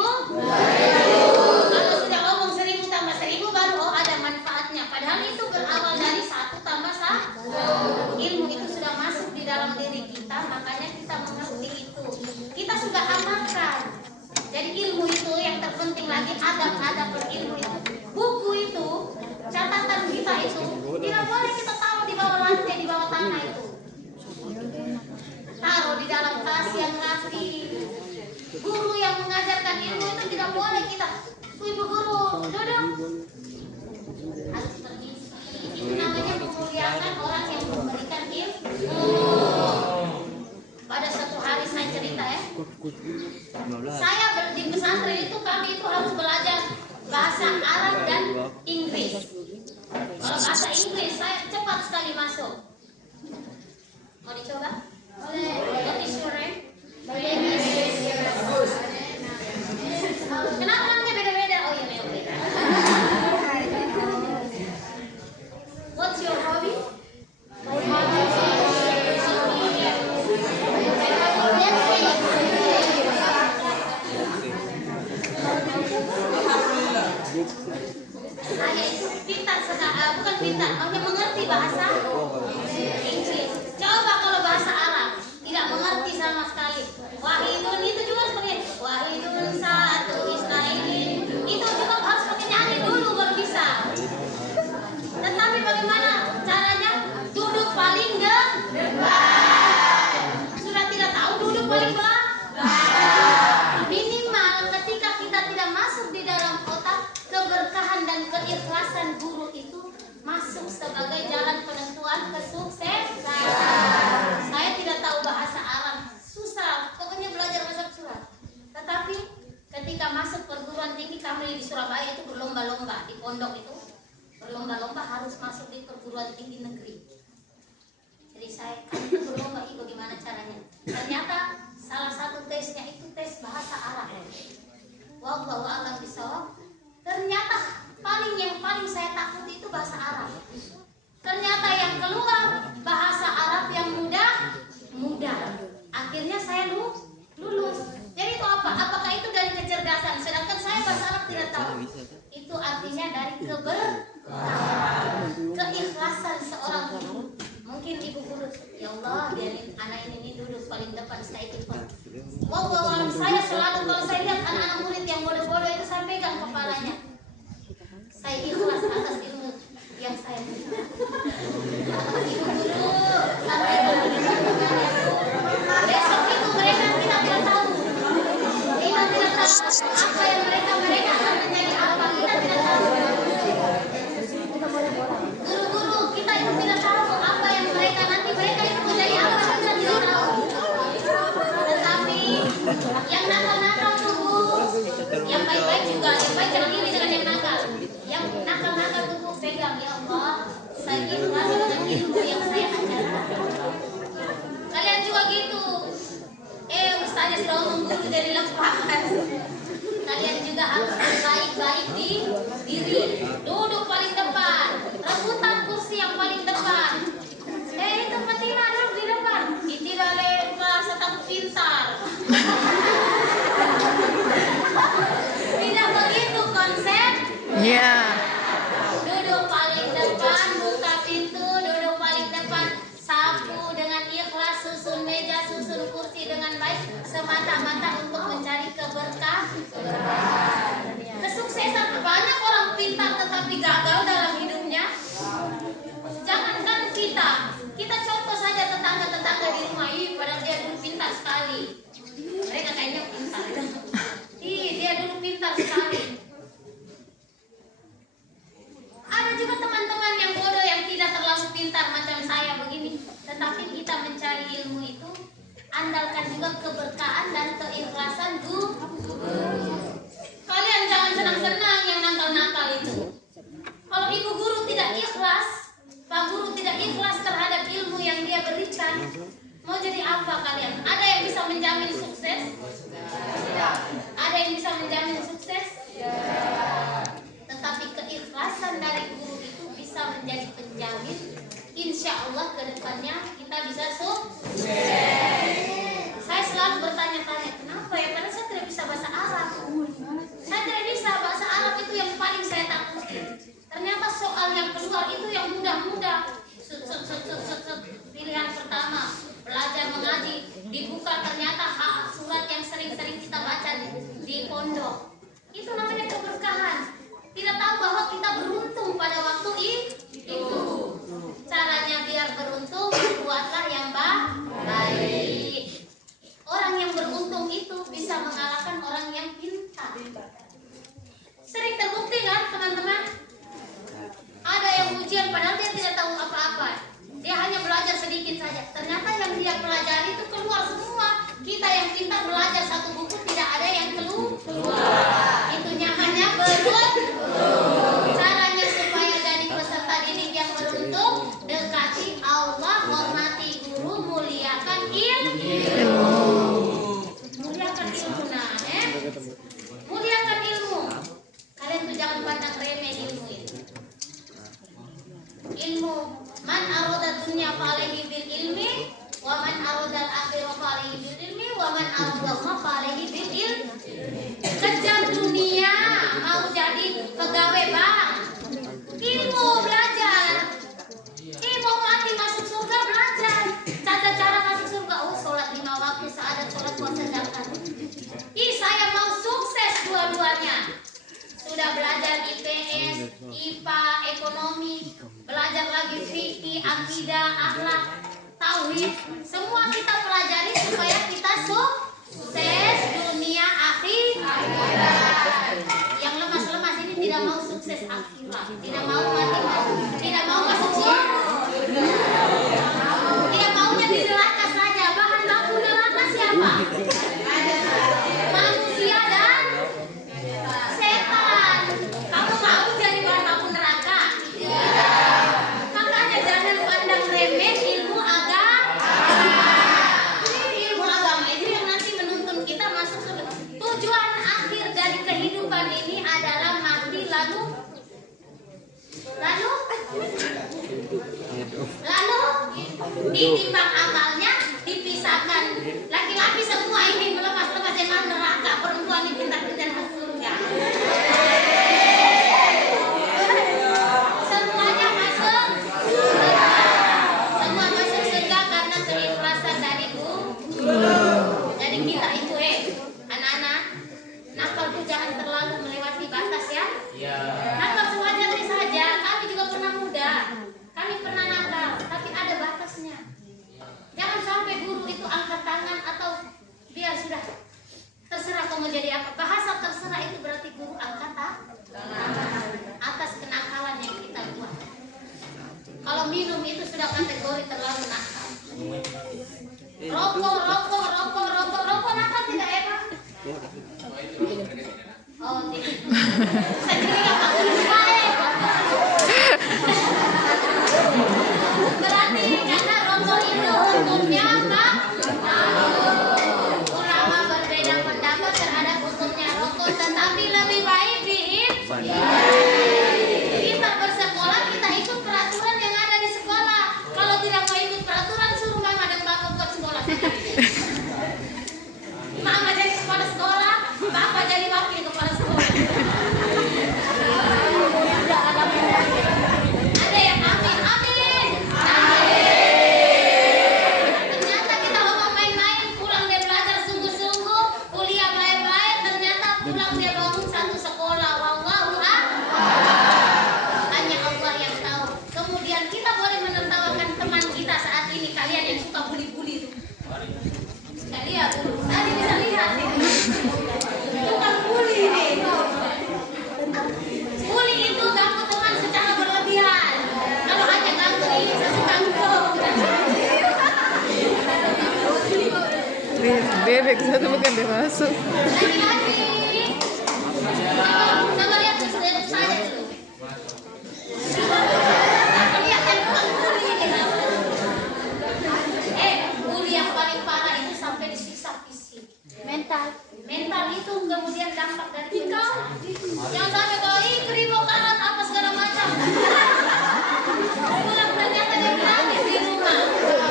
Kalau sudah ngomong 1000 tambah 1000 baru oh ada manfaatnya. Padahal itu berawal dari 1 tambah 1. Ilmu itu sudah masuk di dalam diri kita, makanya kita mengerti itu. Kita sudah amalkan. Jadi ilmu itu yang terpenting lagi adab-adab berilmu itu. Buku itu, catatan kita itu tidak boleh kita taruh di bawah lantai, di bawah tanah itu. Taruh di dalam tas yang rapi. Guru yang mengajarkan ilmu itu tidak boleh kita. Ibu guru, duduk. Harus permisi. Itu namanya memuliakan orang yang memberikan ilmu. Pada suatu hari saya cerita ya. Saya di pesantren itu kami itu harus belajar bahasa Arab dan Inggris. Kalau bahasa Inggris saya cepat sekali masuk. Mau dicoba? Boleh. What is your name? Kenapa namanya beda-beda? Oh iya beda-beda. What's your hobby? Saya itu pintar sekali, bukan pintar, hanya mengerti bahasa Inggris. Coba kalau bahasa Arab tidak mengerti sama sekali. Wahidun itu juga seperti Wahidun satu Israeli. Itu juga harus pakai nyanyi dulu baru bisa. Tetapi bagaimana caranya? Duduk paling depan. Sudah tidak tahu duduk paling belakang. Minimal ketika kita tidak masuk di dalam otak, keberkahan dan keikhlasan guru itu masuk sebagai jalan penentuan kesuksesan. Saya tidak tahu bahasa Arab, susah, pokoknya belajar bahasa surat. Tetapi ketika masuk perguruan tinggi, kami di Surabaya itu berlomba-lomba, di pondok itu berlomba-lomba harus masuk di perguruan tinggi negeri. Jadi saya kan itu berlomba, bagaimana caranya? Ternyata salah satu tesnya itu tes bahasa Arab. Wallahu a'lam bishawab. Ternyata yang paling saya takut itu bahasa Arab. Ternyata yang keluar bahasa Arab yang mudah. Akhirnya saya lulus. Jadi itu apa? Apakah itu dari kecerdasan? Sedangkan saya bahasa Arab tidak tahu. Itu artinya dari keikhlasan seorang guru. Mungkin ibu guru, ya Allah, biarin anak ini duduk paling depan, saya ikut. Wow, saya selalu kalau saya lihat anak-anak murid yang bodoh-bodoh itu saya pegang kepalanya. Saya ikhlas atas ilmu yang saya punya. Ibu guru, sampai besok itu mereka tidak tahu. Kita tidak tahu apa yang mereka akan menjadi apa, kita tidak tahu. Guru-guru kita itu tidak tahu apa yang mereka itu menjadi apa, kita tidak tahu. Tetapi yang nakal-nakal tuh, yang baik-baik juga, yang baik jangan iri dengan yang nakal. Yang nakal-nakal tuh pegang, ya Allah, saya ikhlas dengan ilmu yang saya ajarkan. Kalian juga gitu. Ustaznya sudah ngomong guru dari lapangan. Kalian juga harus baik-baik di diri. Duduk paling depan, rebutan kursi yang paling depan. Tempat Tina duduk di depan. Tidak lepas, takut pintar. Tidak begitu konsep. Iya. Duduk paling depan, buka pintu, duduk paling depan, sapu dengan ikhlas, susun meja, susun kursi dengan baik, semata-mata untuk mencari keberkahan. Muliakan ilmu. Kalian tuh jangan pandang remeh ilmu itu. Ilmu, man arada dunya fa'alaihi bil ilmi, wa man arada al-akhirah fa'alaihi bil ilmi, wa man arada fa'alaihi bil ilmi. Kejar dunia, mau jadi pegawai bank. Ilmu belajar. Mau mati masuk surga belajar. Tata cara masuk surga, sholat 5 waktu, syahadat, sholat puasa zakat. Saya mau sukses dua-duanya. Sudah belajar IPS, IPA, ekonomi, belajar lagi fikih, akidah, akhlak, tauhid. Semua kita pelajari supaya kita sukses dunia akhirat. Yang lemas-lemas ini tidak mau sukses akhirat, tidak mau mati, tidak mau masuk surga. Dia maunya di neraka saja. Bahan baku neraka siapa? Manusia dan setan. Kamu mau jadi bahan baku neraka? Makanya jangan pandang remeh ilmu agama. Ilmu agama itu yang nanti menuntun kita masuk surga. Tujuan akhir dari kehidupan ini adalah mati lalu ditimbang amalnya, dipisahkan. Laki-laki semua ini melepas-lepas emang neraka, perempuan ini pintar-pintar ke surga. Semuanya masuk surga. Semua masuk surga karena keikhlasan dari Jadi kita itu anak-anak, nakal tuh jangan terlalu melewati batas ya. Nakal sewajarnya saja. Kami juga pernah muda, kami pernah nakal, tapi ada batasnya. Jangan sampai guru itu angkat tangan atau biar sudah terserah kamu jadi apa. Bahasa terserah itu berarti guru angkat tangan atas kenakalan yang kita buat. Kalau minum itu sudah kategori terlalu nakal. Rokok nakal tidak Eva? Oh tidak. Saya jadi apa lupa Berarti karena rokok itu hukumnya apa? Ulama berbeda pendapat terhadap hukumnya rokok, tetapi lebih baik kita bersekolah, kita ikut peraturan yang ada di sekolah. Kalau tidak mau ikut peraturan, suruh mama dan bapak buat sekolah. Mama jadi kepala sekolah, bapak jadi wakil kepala sekolah. Ada yang amin, amin. Ternyata kita mau main-main, pulang dia belajar sungguh-sungguh, kuliah baik-baik, ternyata pulang dia bangun satu sekolah. Wallahu hanya Allah yang tahu. Kemudian kita boleh menertawakan teman kita saat ini, kalian yang suka bully-bully itu. Lihat, tadi bisa lihat nih. Tukang bully nih. Bully itu ganggu teman secara berlebihan. Kalau hanya ganggu ini sesuatu. Bebek satu bukan dewasa. Lagi-lagi. Coba lihat saya dulu. Lihat yang tukang bully ini. Bully yang paling parah itu sampai disiksa fisik. Mental itu kemudian dampak dari tingkah. Yang sampai kau kribo karat apa segala macam. Pulang ternyata dia nangis di rumah.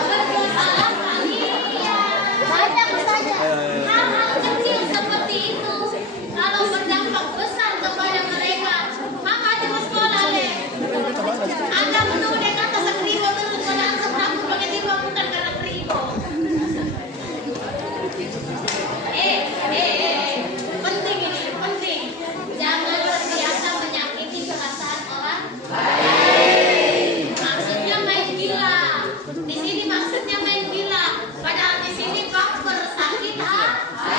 Berdosa kalian. Banyak saja. Hal-hal kecil seperti itu kalau berdampak besar kepada mereka. Mama aja mau sekolah deh. Anda menuding kata sekribo terus pada anggap aku pakai kribo bukan karena kribo. Penting ini, penting. Jangan terbiasa menyakiti perasaan orang. Maksudnya main gila. Di sini maksudnya main gila. Padahal di sini baper sakit hati.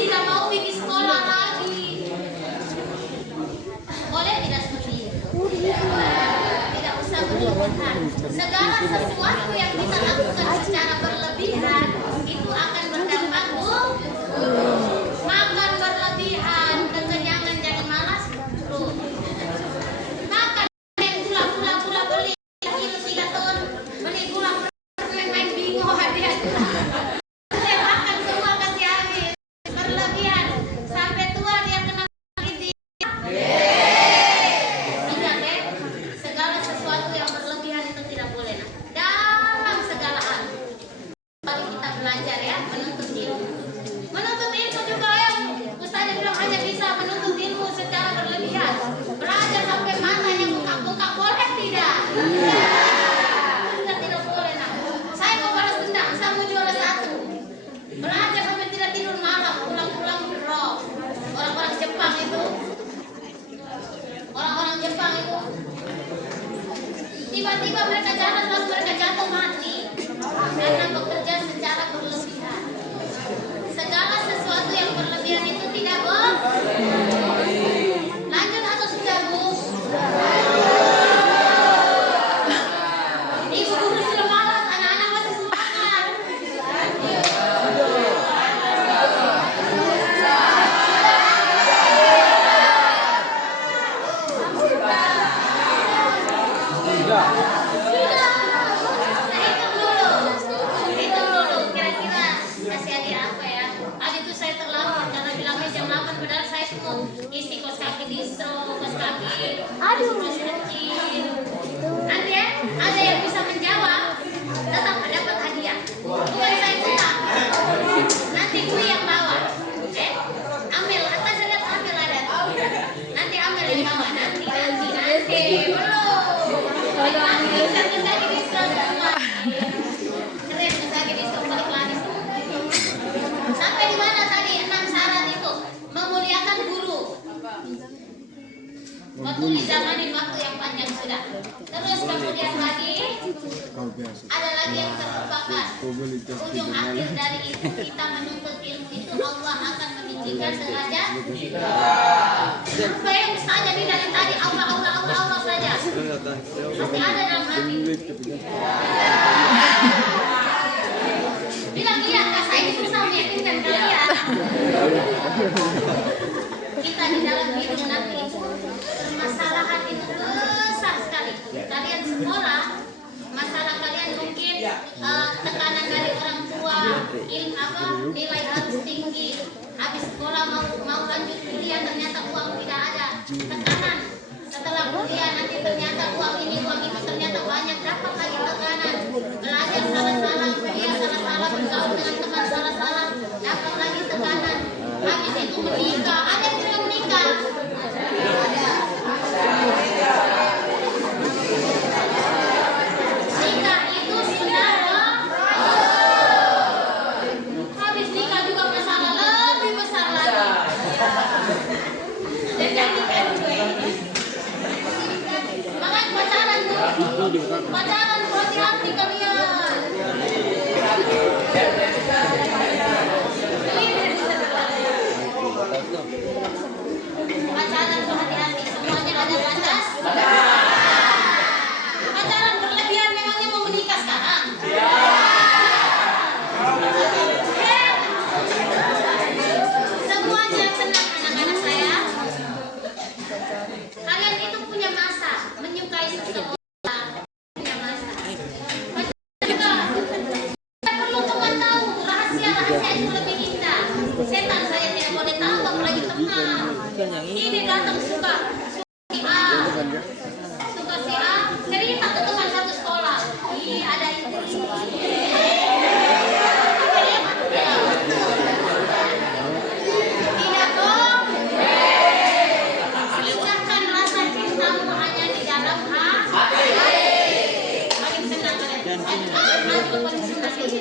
Tidak mau pergi sekolah lagi. Boleh tidak seperti itu? Tidak usah berlebihan. Segala sesuatu yang kita lakukan secara berlebihan itu akan berdampak buruk. Makan berlebihan, kekenyangan jadi malas, buruk. Makan gula beli kilo 3 ton, beli gula main bingo hadiah. Saya makan semua kasih habis. tiba-tiba mereka jalan lalu mereka jatuh mati karena bekerja secara berlebihan. Segala sesuatu yang berlebihan itu tidak boleh. Lanjut atau sudah, Bu? Ibu guru sudah malas, anak-anak masih semangat. Sudah. Nah, hitung dulu. Kira-kira kasih adik apa ya? Adik itu saya terlambat karena bilangnya jam 8 padahal saya mau isi kos kaki distro, kos kaki. Aduh, masih kecil. Nanti ya, ada yang bisa menjawab, tetap dapat hadiah. Bukan saya tetap. Nanti gue yang bawa. Ambil, atas ada ambil ada. Nanti ambil yang bawa nanti. Belum. Sampai di mana tadi 6 syarat itu? Memuliakan guru. Waktu dizamanin waktu yang panjang sudah. Terus kemudian lagi ada lagi yang terlupakan. Ujung akhir dari itu kita menuntut ilmu itu Allah akan meninggikan derajat. Apa yang saja di dari tadi Allah saja. Pasti ada dalam hati. Bilang iya, kak saya itu susah meyakinkan kalian. Kita di dalam hidup nanti permasalahan itu besar sekali. Kalian sekolah, masalah kalian mungkin tekanan dari orang tua, nilai harus tinggi. Habis sekolah mau lanjut kuliah ternyata uang tidak ada, tekanan. Setelah kuliah nanti ternyata uang ini uang itu ternyata banyak, dapat lagi tekanan. Belajar salah-salah, kuliah salah-salah, bergaul dengan teman salah-salah, dapat lagi tekanan. Habis itu menikah, ada yang tidak menikah. Nikah itu sudah habis nikah juga masalah lebih besar lagi. Dan nikah juga ini. Makanya pacaran tuh, pacaran hati-hati kalian. Pacaran tuh hati-hati, semuanya ada batas. Pacaran berlebihan memangnya mau menikah sekarang? Semuanya tenang anak-anak saya. Kalian itu punya masa menyukai seseorang. Punya masa. Kita perlu teman tahu rahasia itu lebih indah. Setan saya tidak boleh tahu apalagi teman. Ini datang suka si A, cerita ke teman satu sekolah. Ih, ada itu. Tidak boleh. Ucapkan rasa cintamu hanya di dalam hati. Paling senang kalian. Paling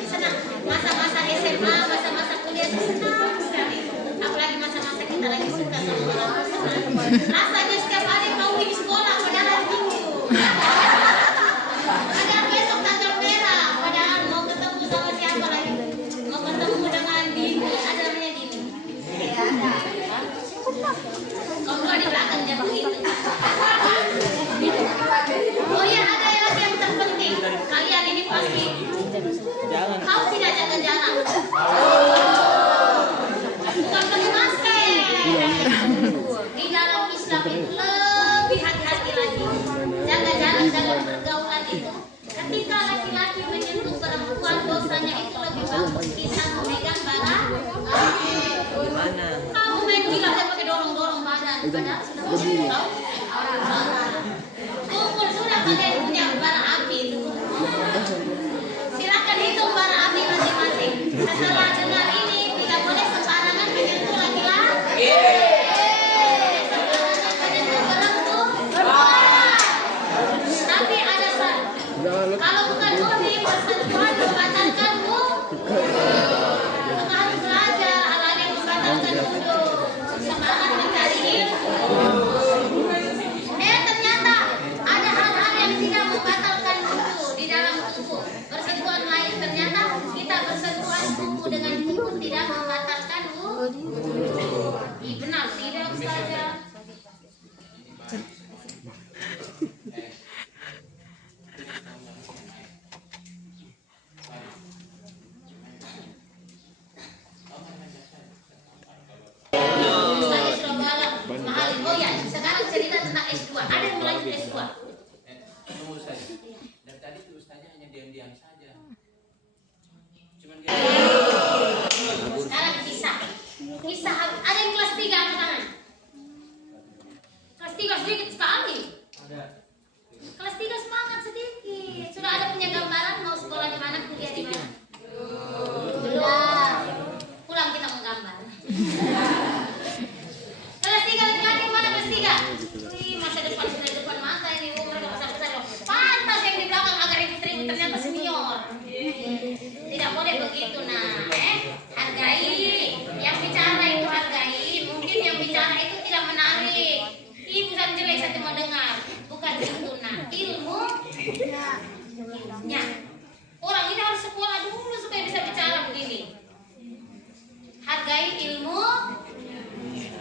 senang. Masa-masa SMA, masa-masa kuliah senang sekali. Apalagi masa-masa kita lagi suka sama orang senang. Rasanya setiap hari mau pergi sekolah padahal hari Minggu. Padahal besok tanggal merah. Padahal mau ketemu sama siapa lagi? Mau ketemu dengan Dini. Ada namanya Dini. Ya ada. Kalau di belakang jatuh itu. Oh ya, ada lagi yang terpenting. Kalian ini pasti kau tidak jaga jarak. Bukan pakai masker. Di dalam Islam itu lebih hati-hati lagi. Jaga jarak dalam pergaulan itu. Ketika laki-laki menyentuh perempuan, dosanya itu lebih bagus kita memegang barang. Kamu main gila saya pakai dorong-dorong badan. Padahal sudah tahu. Kumpul sudah kalian punya bara api itu. Silakan hitung bara api masing-masing. Setelah dengar ini tidak boleh sembarangan menyentuh laki-laki. Sembarangan menyentuh perempuan. Tapi ada syarat. Kalau bukan murni persentuhan membatalkanmu. Maka harus belajar hal-hal yang membatalkan wudhu. Semangat mencari ilmu. Ternyata ada hal-hal yang tidak membatalkan Ih, benar tidak Ustazah? Ustazah sudah mahal. Oh ya, sekarang cerita tentang S2. Ada yang mau lanjut S2? Tunggu saja. Dan tadi tuh Ustaznya hanya diam-diam saja. Cuman dia Sekarang kisah. Kisah ada yang kelas 3 angkat tangan. Kelas 3 sedikit sekali. ada. Kelas 3 semangat sedikit. Sudah ada punya gambaran mau sekolah di mana, kuliah di mana? Belum. Pulang kita menggambar. Kelas 3 laki-laki mana kelas 3? Wih, masa depan sudah depan mata ini. Mereka besar-besar loh. Pantas yang di belakang agak ribut-ribut ternyata senior. Tidak boleh begitu nah. Hargai. Yang bicara itu hargai. Mungkin yang bicara itu tidak menarik. Ih, bukan jelek saya cuma dengar. Bukan itu nah. Ilmunya. Orang ini harus sekolah dulu supaya bisa bicara begini. Hargai ilmu.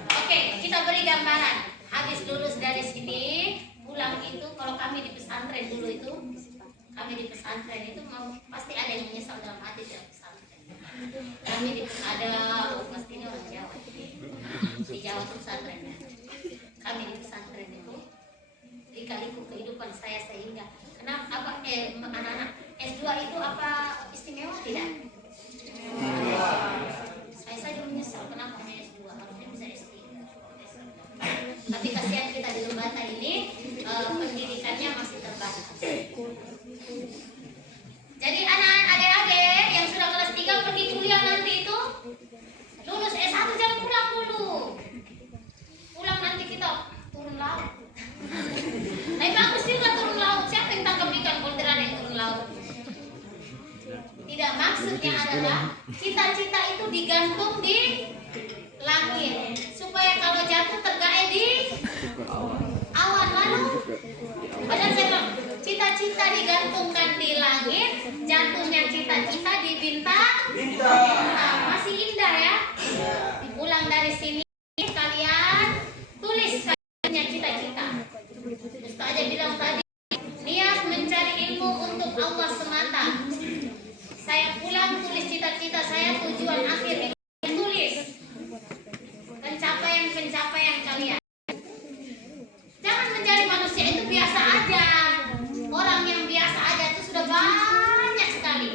Oke, kita beri gambaran. Habis lulus dari sini, pulang itu kalau kami di pesantren dulu itu, pasti ada yang menyesal dalam hati dalam pesantren. Kami ada pasti ini orang Jawa. Di Jawa itu pesantrennya. Kami di pesantren itu lika-liku kehidupan saya sehingga kenapa anak-anak S2 itu apa istimewa tidak? Saya saja menyesal kenapa hanya S2, harusnya bisa S3. Tapi kasihan kita di Lembata ini pendidikannya masih terbatas. Jadi adik-adik yang sudah kelas 3 pergi kuliah nanti itu lulus S1 jangan pulang dulu. Pulang nanti kita turun laut. Tapi bagus juga turun laut. Siapa yang tangkap ikan kalau tidak ada yang turun laut? Tidak, maksudnya adalah cita-cita itu digantung di langit supaya kalau jatuh tergae di awan. Lalu padahal saya bilang cita-cita digantungkan di langit, jatuhnya cita-cita di bintang. Masih indah ya. Pulang dari sini kalian tulis kalian cita-cita. Ustazah bilang tadi niat mencari ilmu untuk Allah semata. Saya pulang tulis cita-cita saya, tujuan akhir tulis pencapaian kalian. Jangan menjadi manusia itu biasa aja. Orang yang biasa aja itu sudah banyak sekali.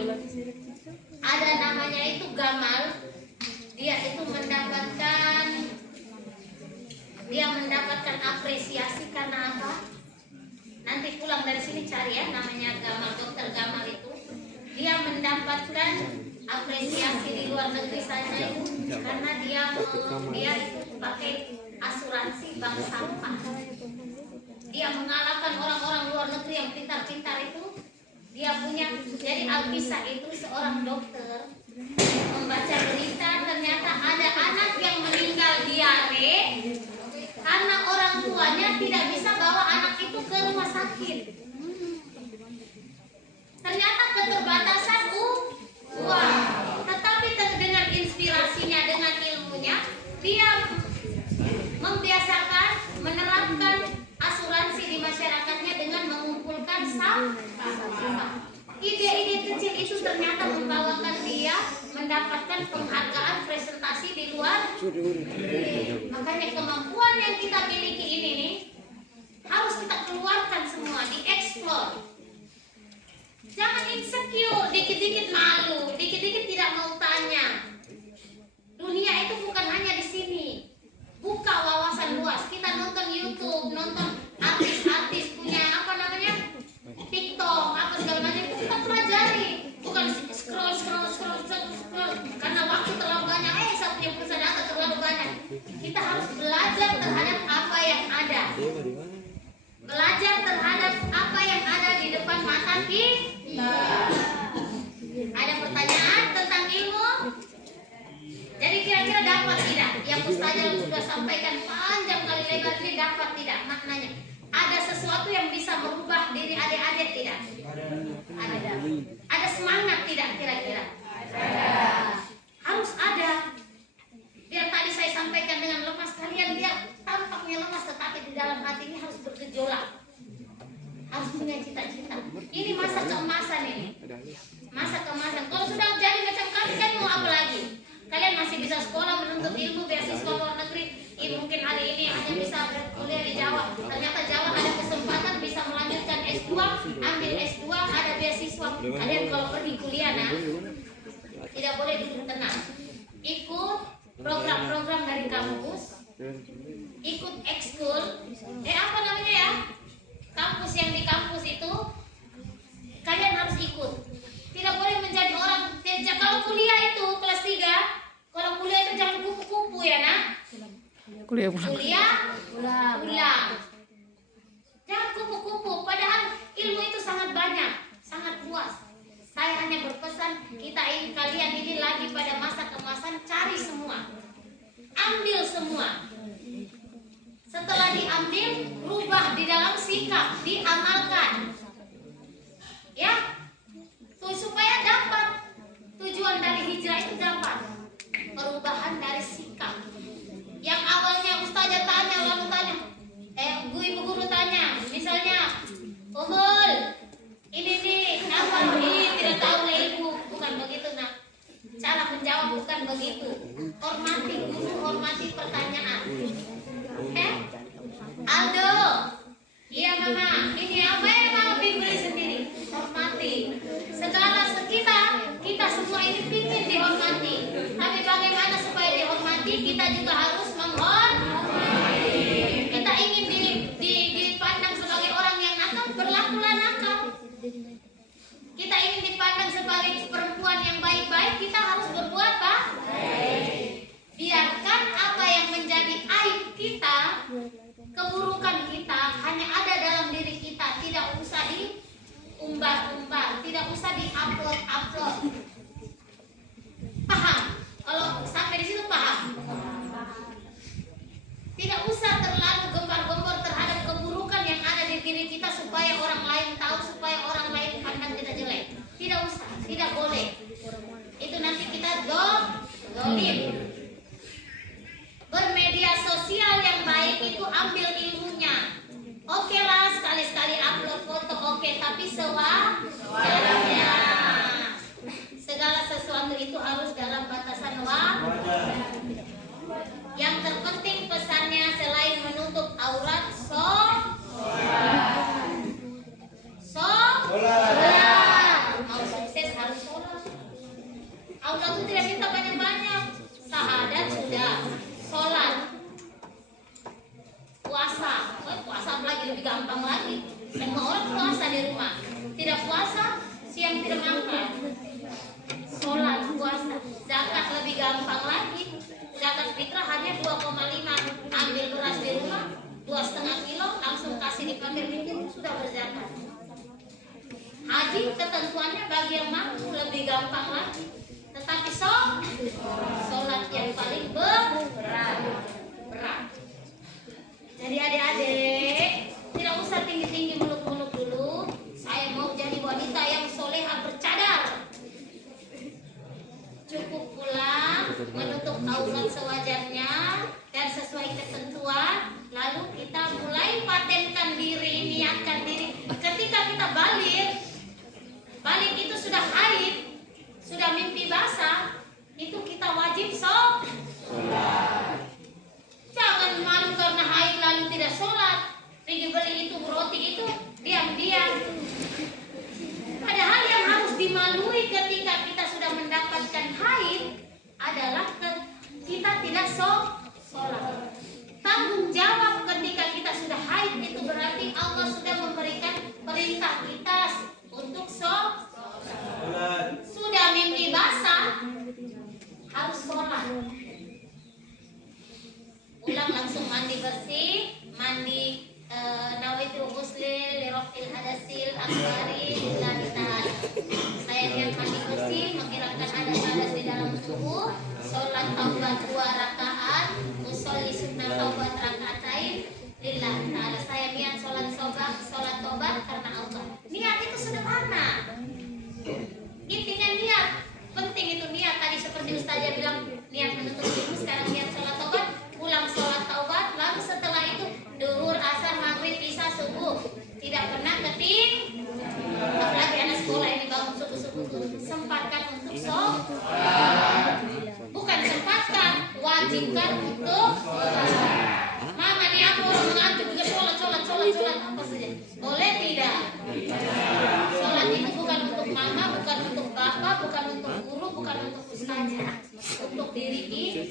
Ada namanya itu gamal. Dia mendapatkan apresiasi karena apa? Nanti pulang dari sini cari ya, namanya Gamal, dokter Gamal itu. Dia mendapatkan apresiasi di luar negeri saja itu karena dia itu pakai asuransi bank sampah. Dia mengalahkan orang-orang luar negeri yang pintar-pintar itu. Dia punya, jadi Albisa itu seorang dokter membaca berita ternyata ada anak yang meninggal diare karena orang tuanya tidak bisa bawa anak itu ke rumah sakit. Ternyata keterbatasan uang. Tetapi dengan inspirasinya, dengan ilmunya, dia membiasakan menerapkan asuransi di masyarakatnya dengan mengumpulkan sampah. Ide-ide kecil itu ternyata membawakan dia mendapatkan penghargaan presentasi di luar. Makanya kemampuan yang kita miliki ini nih harus kita keluarkan semua, dieksplor. Jangan insecure, dikit-dikit malu, dikit-dikit tidak mau tanya. Dunia itu bukan hanya di sini. Buka wawasan luas. Kita nonton YouTube, nonton artis-artis punya apa namanya? TikTok, apa segala macam itu kita pelajari. Bukan scroll karena waktu terlalu banyak. Saya punya pulsa data terlalu banyak. Kita harus belajar terhadap apa yang ada. Belajar terhadap apa yang ada di depan mata kita. Ada pertanyaan tentang ilmu? Jadi kira-kira dapat tidak? Yang Ustazah sudah sampaikan panjang kali lebar ini dapat tidak maknanya? Ada sesuatu yang bisa merubah diri adik-adik tidak? Ada. Ada semangat tidak kira-kira? Ada. Harus ada. Biar bergejolak. Harus punya cita-cita. Ini masa keemasan ini. Masa keemasan. Kalau sudah jadi macam kalian mau apa lagi? Kalian masih bisa sekolah menuntut ilmu beasiswa luar negeri. Mungkin hari ini hanya bisa berkuliah di Jawa. Ternyata Jawa ada kesempatan bisa melanjutkan S2, ambil S2, ada beasiswa. Kalian kalau pergi kuliah, nah, tidak boleh duduk tenang. Ikut program-program dari kampus, ikut ekskul. Apa namanya ya? Kampus yang di kampus itu kalian harus ikut. Tidak boleh menjadi orang. Kalau kuliah itu kelas 3, kalau kuliah itu jangan kupu-kupu ya nak. Kuliah pulang. Kuliah pulang. Jangan kupu-kupu. Padahal ilmu itu sangat banyak, sangat luas. Saya hanya berpesan kalian ini lagi pada masa kemasan, cari semua, ambil semua. Setelah diambil, rubah di dalam sikap, diamalkan. Ya, supaya dapat tujuan dari hijrah itu dapat perubahan dari sikap. Yang awalnya ustazah tanya, lalu tanya, ibu guru tanya, misalnya, Umul, ini apa? Ini tidak tahu lah ibu, bukan begitu nak. Cara menjawab bukan begitu. Hormati guru, hormati pertanyaan. Aldo, iya mama, ini apa ya mama beli sendiri. Hormati. Segala kita semua ini ingin dihormati. Tapi bagaimana supaya dihormati? Kita juga harus menghormati. Kita ingin dipandang sebagai orang yang nakal, berlakulah nakal. Kita ingin dipandang sebagai perempuan yang baik-baik, kita harus berbuat baik. Biarkan apa yang menjadi aib kita, keburukan kita hanya ada dalam diri kita, tidak usah diumbar-umbar, tidak usah diupload. Paham? Kalau sampai di situ paham? Tidak usah terlalu gembar-gembor terhadap keburukan yang ada di diri kita supaya orang lain tahu, supaya orang lain pandang kita jelek. Tidak usah, tidak boleh. Itu nanti kita zolim. Bermedia sosial yang baik itu ambil ilmunya. Oke lah, sekali-sekali upload foto oke, tapi sewajarnya. Segala sesuatu itu harus dalam batasan wajar. Yang terpenting pesannya selain menutup aurat, mau sukses harus sholat. Aurat itu tidak minta banyak-banyak. Syahadat sudah, sholat, puasa. Puasa lagi lebih gampang lagi. Semua orang puasa di rumah. Tidak puasa, siang tidak makan. Sholat, puasa, zakat lebih gampang lagi. Zakat fitrah hanya 2,5. Ambil beras di rumah 2,5 kilo, langsung kasih di pagar miskin, sudah berzakat. Haji ketentuannya bagi yang mampu lebih gampang lagi. Tetapi sholat yang paling berat. Jadi adik-adik, tidak usah tinggi-tinggi muluk-muluk dulu. Saya mau jadi wanita yang soleha bercadar. Cukup pulang, menutup aurat sewajarnya dan sesuai ketentuan. Lalu kita mulai patenkan diri, niatkan diri. Ketika kita balik itu sudah haid, sudah mimpi basah, itu kita wajib sholat. Jangan malu karena haid lalu tidak sholat. Pergi beli itu roti itu diam-diam. Padahal yang harus dimalui ketika kita sudah mendapatkan haid adalah kita tidak sholat. Tanggung jawab ketika kita sudah haid itu berarti Allah sudah memberikan perintah kita untuk sholat. Sudah mimpi basah harus sholat. Ulang langsung mandi bersih, mandi nawaitu ghusli li raf'il hadasil akbari lillahi ta'ala. Saya niat mandi bersih, menghilangkan hadas-hadas di dalam tubuh, sholat taubat 2 rakaat, usolli sunnah taubat rakaatain lillahi ta'ala. Saya niat sholat taubat karena Allah. Niat itu sederhana. Intinya niat, penting itu niat. Tadi seperti Ustazah bilang, niat menuntut ilmu, sekarang niat sholat taubat, pulang sholat taubat, lalu setelah itu duhur, asar, maghrib, isya, subuh untuk mama nih aku orang mengantuk juga sholat apa saja. Boleh tidak? Sholat itu bukan untuk mama, bukan untuk bapak, bukan untuk guru, bukan untuk ustazah, untuk diri kita.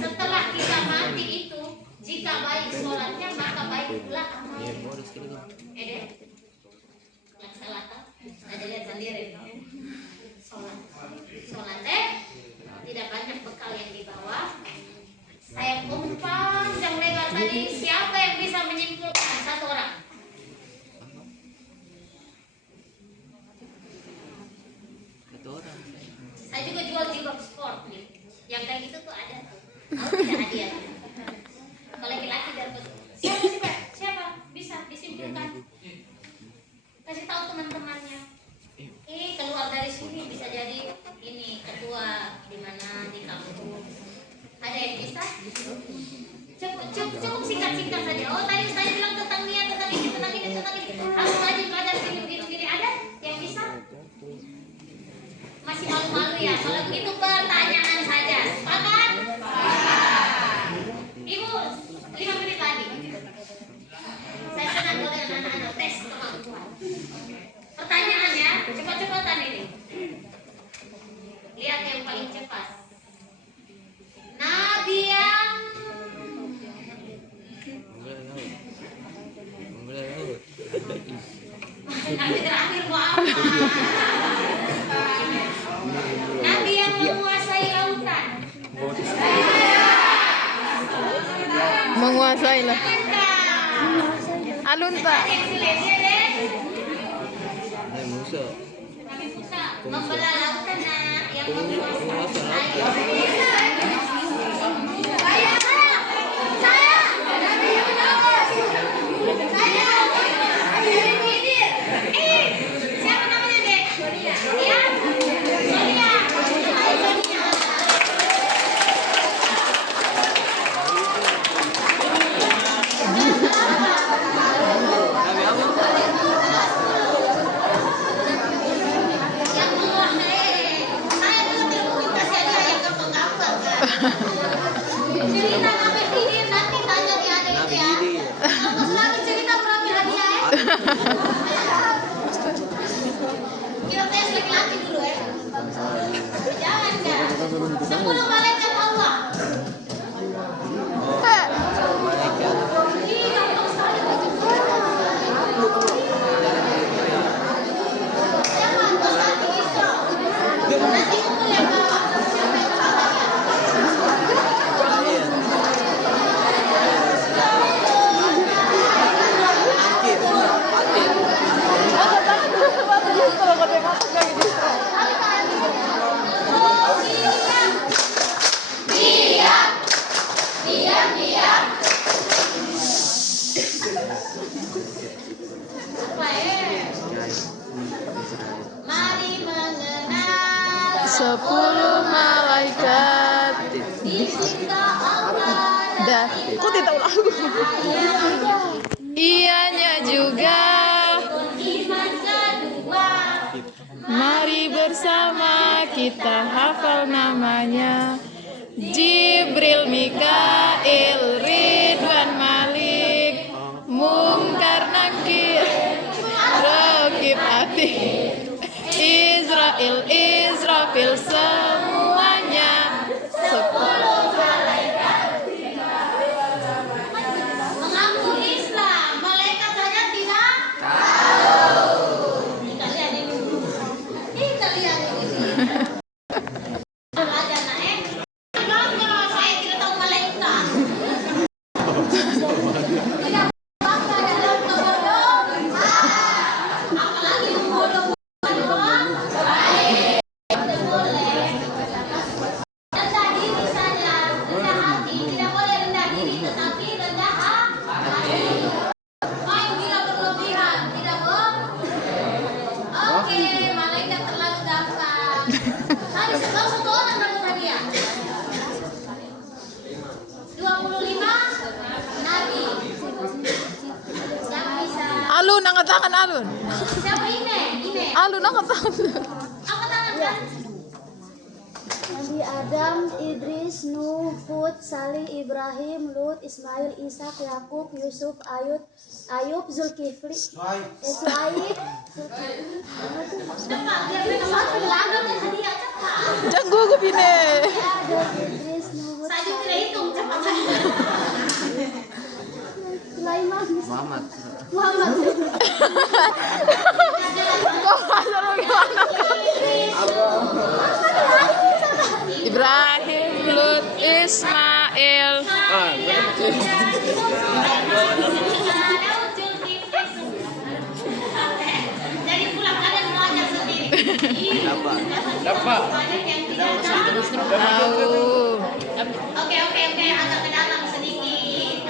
Setelah kita mati itu, jika baik sholatnya maka baik pula amalnya. Dek, yang salah kan? Ada lihat sendiri. Sholat tidak banyak bekal yang dibawa. Saya panjang lebar tadi. Siapa yang bisa menyimpulkan satu orang? Saya juga jual jilbab sport nih. Yang kayak gitu tuh ada. Kalau tidak hadiah. Kalau laki-laki dapat. Siapa? Bisa disimpulkan. Kasih tahu teman-temannya. Keluar dari sini bisa jadi ini ketua di mana di kampung. Ada yang bisa? Cukup singkat-singkat saja. Oh tadi saya bilang tentang niat, tentang ini. Harus rajin belajar gini. Ada yang bisa? Masih malu-malu ya. Kalau begitu pertanyaan saja. Sepakat? Ibu 5 menit lagi. Saya senang kalau dengan anak-anak tes kemampuan. Pertanyaannya cepat-cepatan ini. Lihat yang paling cepat. Nabi yang Nabi terakhir Muhammad. Nabi yang menguasai lautan. Menguasai lah. Alunta. Nabi Musa membelah lautan yang menguasai air. Siapa namanya dek? Sonia. Cerita Nabi Khidir nanti tanya di adik itu ya. Kamu selalu cerita berambil hadiah ya. Kita tes laki-laki dulu ya. Jangan kan. 10 malaikat Allah. Ih, gampang sekali. Siapa? Ustaz Isra. Nanti kumpul yang bawa. Siapa yang bawa hadiah? Mari mengenal 10 malaikat. Dicipta Allah Dah, kok tidak lagu? Ianya juga. iman kedua. Mari bersama kita hafal namanya. Jibril, Mikail, Ridwan, Malik, Mungkar, Nakir, Rakib, Atid, Israfil, semuanya 10 malaikat mengaku Islam. Malaikat saja tidak tahu. Kita lihat ini. Belajar naik. Bangga, saya tidak tahu malaikat. Tidak bangga dalam kebodohan. Apalagi membodoh. Baik. Tidak boleh. Rendah diri saja, rendah hati. Tidak boleh rendah diri, tetapi rendah hati. Main gila berlebihan, tidak boleh. Oke, malaikat terlalu gampang. Tadi sebab 1 orang dapat hadiah. 25 Nabi. Siapa bisa? Alun, angkat tangan Alun. Siapa ini? Alun, angkat tangan. Angkat tangan kan? Nabi Adam, Idris, Nuh, Hud, Salih, Ibrahim, Lut, Ismail, Ishak, Yakub, Yusuf, Ayub, Zulkifli, Suaib, Jangan gugup ini. Idris, Nuh, Hud, Saya juga tidak hitung cepat saja. Sulaiman, Muhammad. Muhammad, Kok asal gimana? Ibrahim, Lut, Ismail. Jadi pulang kalian belajar sendiri. Dapat. Banyak yang tidak tahu. Tahu. Oke, agak ke dalam sedikit.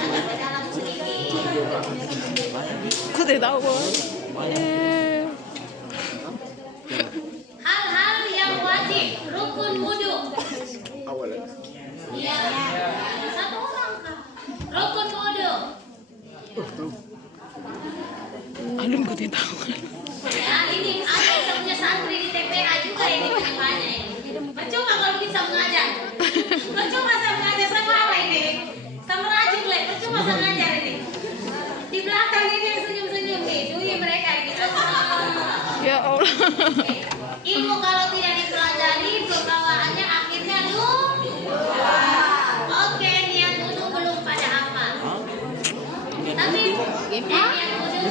Aku tidak tahu. Hal-hal yang wajib, rukun wudhu. Iya. Satu orang kah? Rukun wudhu. Alun ku tidak tahu. Ya, ini ada yang punya santri di TPA juga ini banyak ini. Percuma kalau bisa mengajar. Percuma saya mengajar, saya marah ini. Sama rajin lah, percuma saya mengajar ini. Di belakang ini yang senyum-senyum nih, dui mereka ini. Ya Allah. Ilmu kalau tidak dipelajari, pembawaannya akhirnya lupa. Oke, niat wudhu belum pada apa. Tapi niat wudhu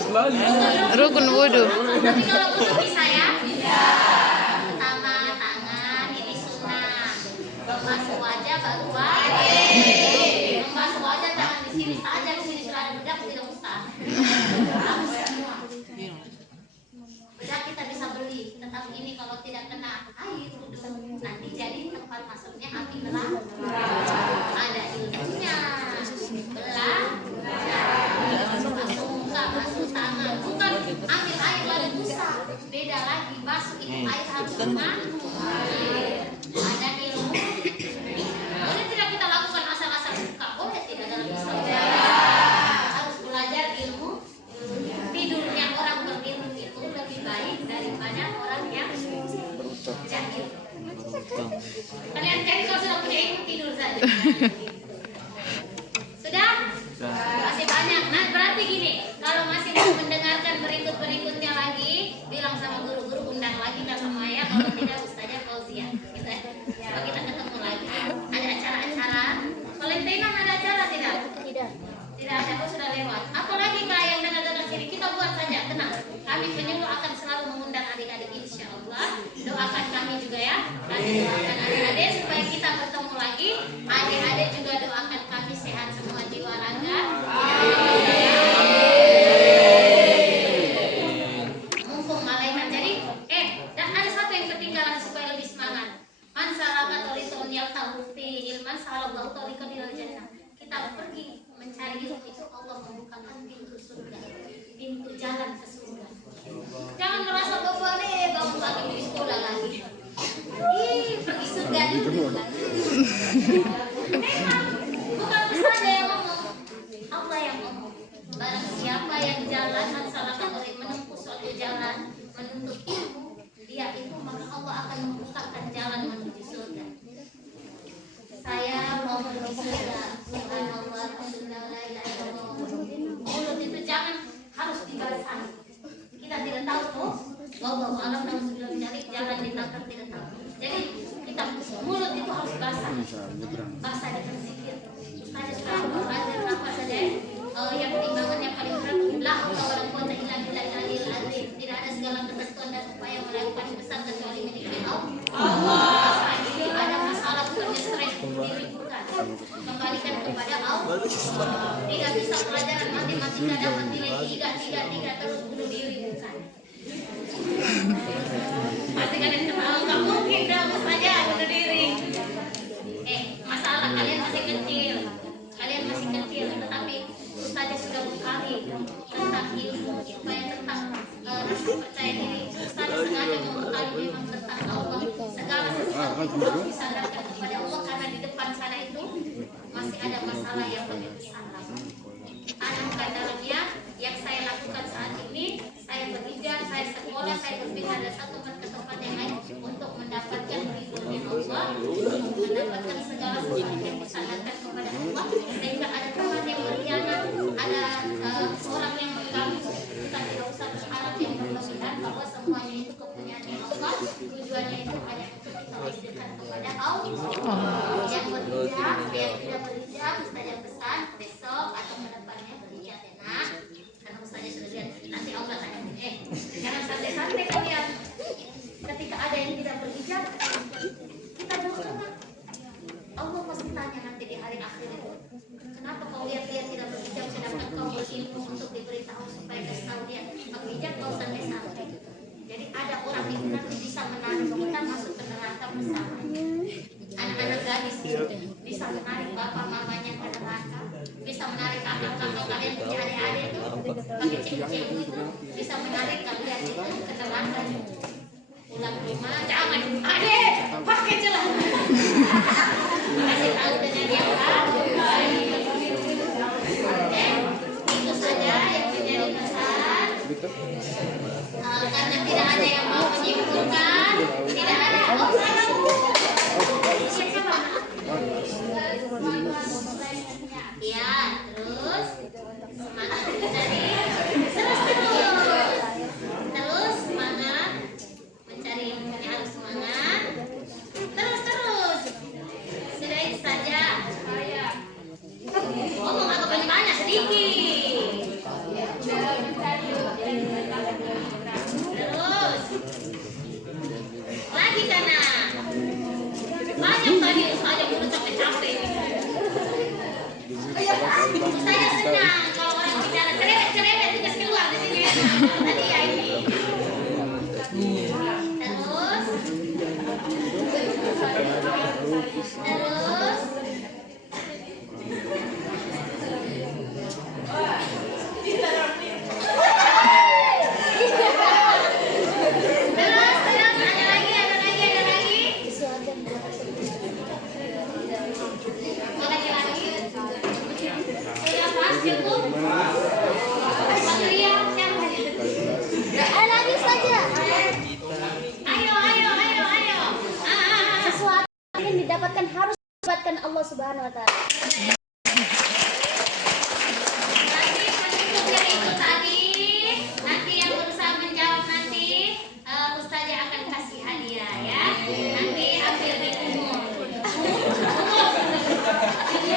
Rukun wudhu. tapi kalau wudhu bisa ya? Pertama tangan, ini sunnah. Membasuh wajah baru wajib. Membasuh wajah jangan di sini saja, di sini sudah ada bedak tidak usah. Harus semua. Bedak kita bisa beli, tetapi ini kalau tidak kena air wudhu nanti jadi tempat masuknya api neraka. Ada ilmunya. Belah. Basuh muka, basuh tangan, bukan ambil air lalu usap. Beda lagi, basuh itu air harus mengalir. Ada ilmu. Boleh tidak kita lakukan asal-asal buka? Boleh tidak dalam Islam? Harus belajar ilmu. Tidurnya orang berilmu itu lebih baik daripada orang yang jahil. Kalian cari kalau sudah punya ilmu tidur saja. Sudah? Masih banyak. Nah, berarti gini, kalau masih mau mendengarkan berikutnya lagi, bilang sama guru-guru, undang lagi nggak sama ayah, kalau tidak Ustazah Fauzia. Gitu ya. Kalau kita ketemu lagi, ada acara-acara. Valentinean ada acara tidak? Tidak ada, oh sudah lewat. Apalagi kak yang dengar-dengar sini, kita buat saja, tenang. Kami penyuluh akan selalu mengundang adik-adik insya Allah. Doakan kami juga ya. Kami doakan adik-adik supaya kita bertemu lagi. Adik-adik juga doakan kami sehat semua jiwa raga. Mumpung malaikat. Jadi, dan ada satu yang ketinggalan supaya lebih semangat. Man salaka tariqan yaltahu fi ilman salallahu tariqan ilal jannah. Kita pergi mencari ilmu itu Allah membukakan pintu surga, pintu jalan ke surga. Jangan merasa bahwa bangun pagi di sekolah lagi. Pergi surga dulu. Bukan Ustazah yang ngomong, Allah yang ngomong. Barang siapa yang jalan salah satu menempuh suatu jalan menuntut ilmu, dia itu maka Allah akan membukakan jalan menuju surga. Saya mau menuju surga. Subhanallah, alhamdulillah, la ilaha illallah. Mulut itu jangan harus dibasah. Kita tidak tahu tuh. Wallahu a'lam bishawab, jalan ditangkap tidak tahu. Jadi kita mulut itu harus basah. Basah dengan zikir. Ada sudah belajar apa saja yang timbangan yang paling berat. La haula wala quwwata illa billahil azim. Tidak ada segala ketentuan dan upaya melakukan besar kecuali milik Allah. Ini ada masalah bukannya stres diri bukan. Kembalikan kepada Allah. Tidak bisa pelajaran matematika dapat nilai 3 terus bunuh diri bukan. Pasti kalian ketawa, nggak mungkin dong saja bunuh diri. Masalah kalian masih kecil, tetapi Ustazah sudah bekali tentang ilmu supaya tentang rasa percaya diri. Ustazah sengaja membekali memang tentang Allah, segala sesuatu harus disandarkan kepada Allah karena di depan sana itu masih ada masalah yang lebih besar. Tanamkan dalamnya yang saya lakukan saat ini. Saya berhijrah, saya sekolah, saya berpindah dari satu tempat ke tempat yang lain untuk mendapatkan ridhonya Allah. yang tidak berhijab, Ustazah pesan besok atau kedepannya berhijab ya nak. Karena Ustazah sudah lihat nanti Allah tanya, jangan santai-santai kalian. Ketika ada yang tidak berhijab, kita doakan. Allah pasti tanya nanti di hari akhir itu. Kenapa kau lihat-lihat tidak berhijab sedangkan kau berilmu untuk diberitahu supaya kasih tahu dia berhijab kau santai-santai. Jadi ada orang itu nanti bisa menarik kita masuk ke neraka bersama. Anak-anak gadis bisa menarik bapak mamanya ke neraka, bisa menarik kakak-kakak kalian punya adik-adik itu pakai cincin itu, bisa menarik kalian itu ke neraka. Pulang rumah jangan adik pakai celana. Kasih tahu dengan yang tahu. Itu saja yang menjadi pesan. Karena tidak ada yang mau menyimpulkan, tidak ada. Oh, ya, terus semangat mencari, terus semangat mencari ilmunya, harus semangat, terus. Sudah itu saja. Ngomong agak banyak sedikit. Terus lagi karena banyak tadi Ustazah udah capek-capek. Ustazah senang kalau orang bicara cerewet tugas keluar di sini. Tadi ya ini. Terus. Lagi saja. Ayo. Sesuatu yang didapatkan harus didapatkan Allah Subhanahu wa taala. Nanti penutup yang itu tadi, nanti yang berusaha menjawab nanti Ustazah akan kasih hadiah ya. Nanti ambil di umur.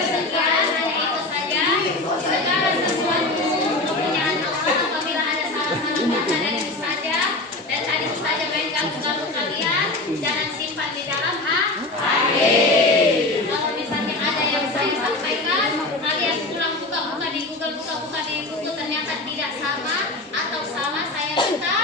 Sekian hanya itu saja. Segala sesuatu kepunyaan Allah. Apabila ada salah-salah kata dari Ustazah dan tadi Ustazah main ganggu-ganggu kalian, jangan simpan di dalam hati. Kalau misalnya ada yang saya sampaikan, kalian pulang buka-buka di Google, ternyata tidak sama atau sama, saya minta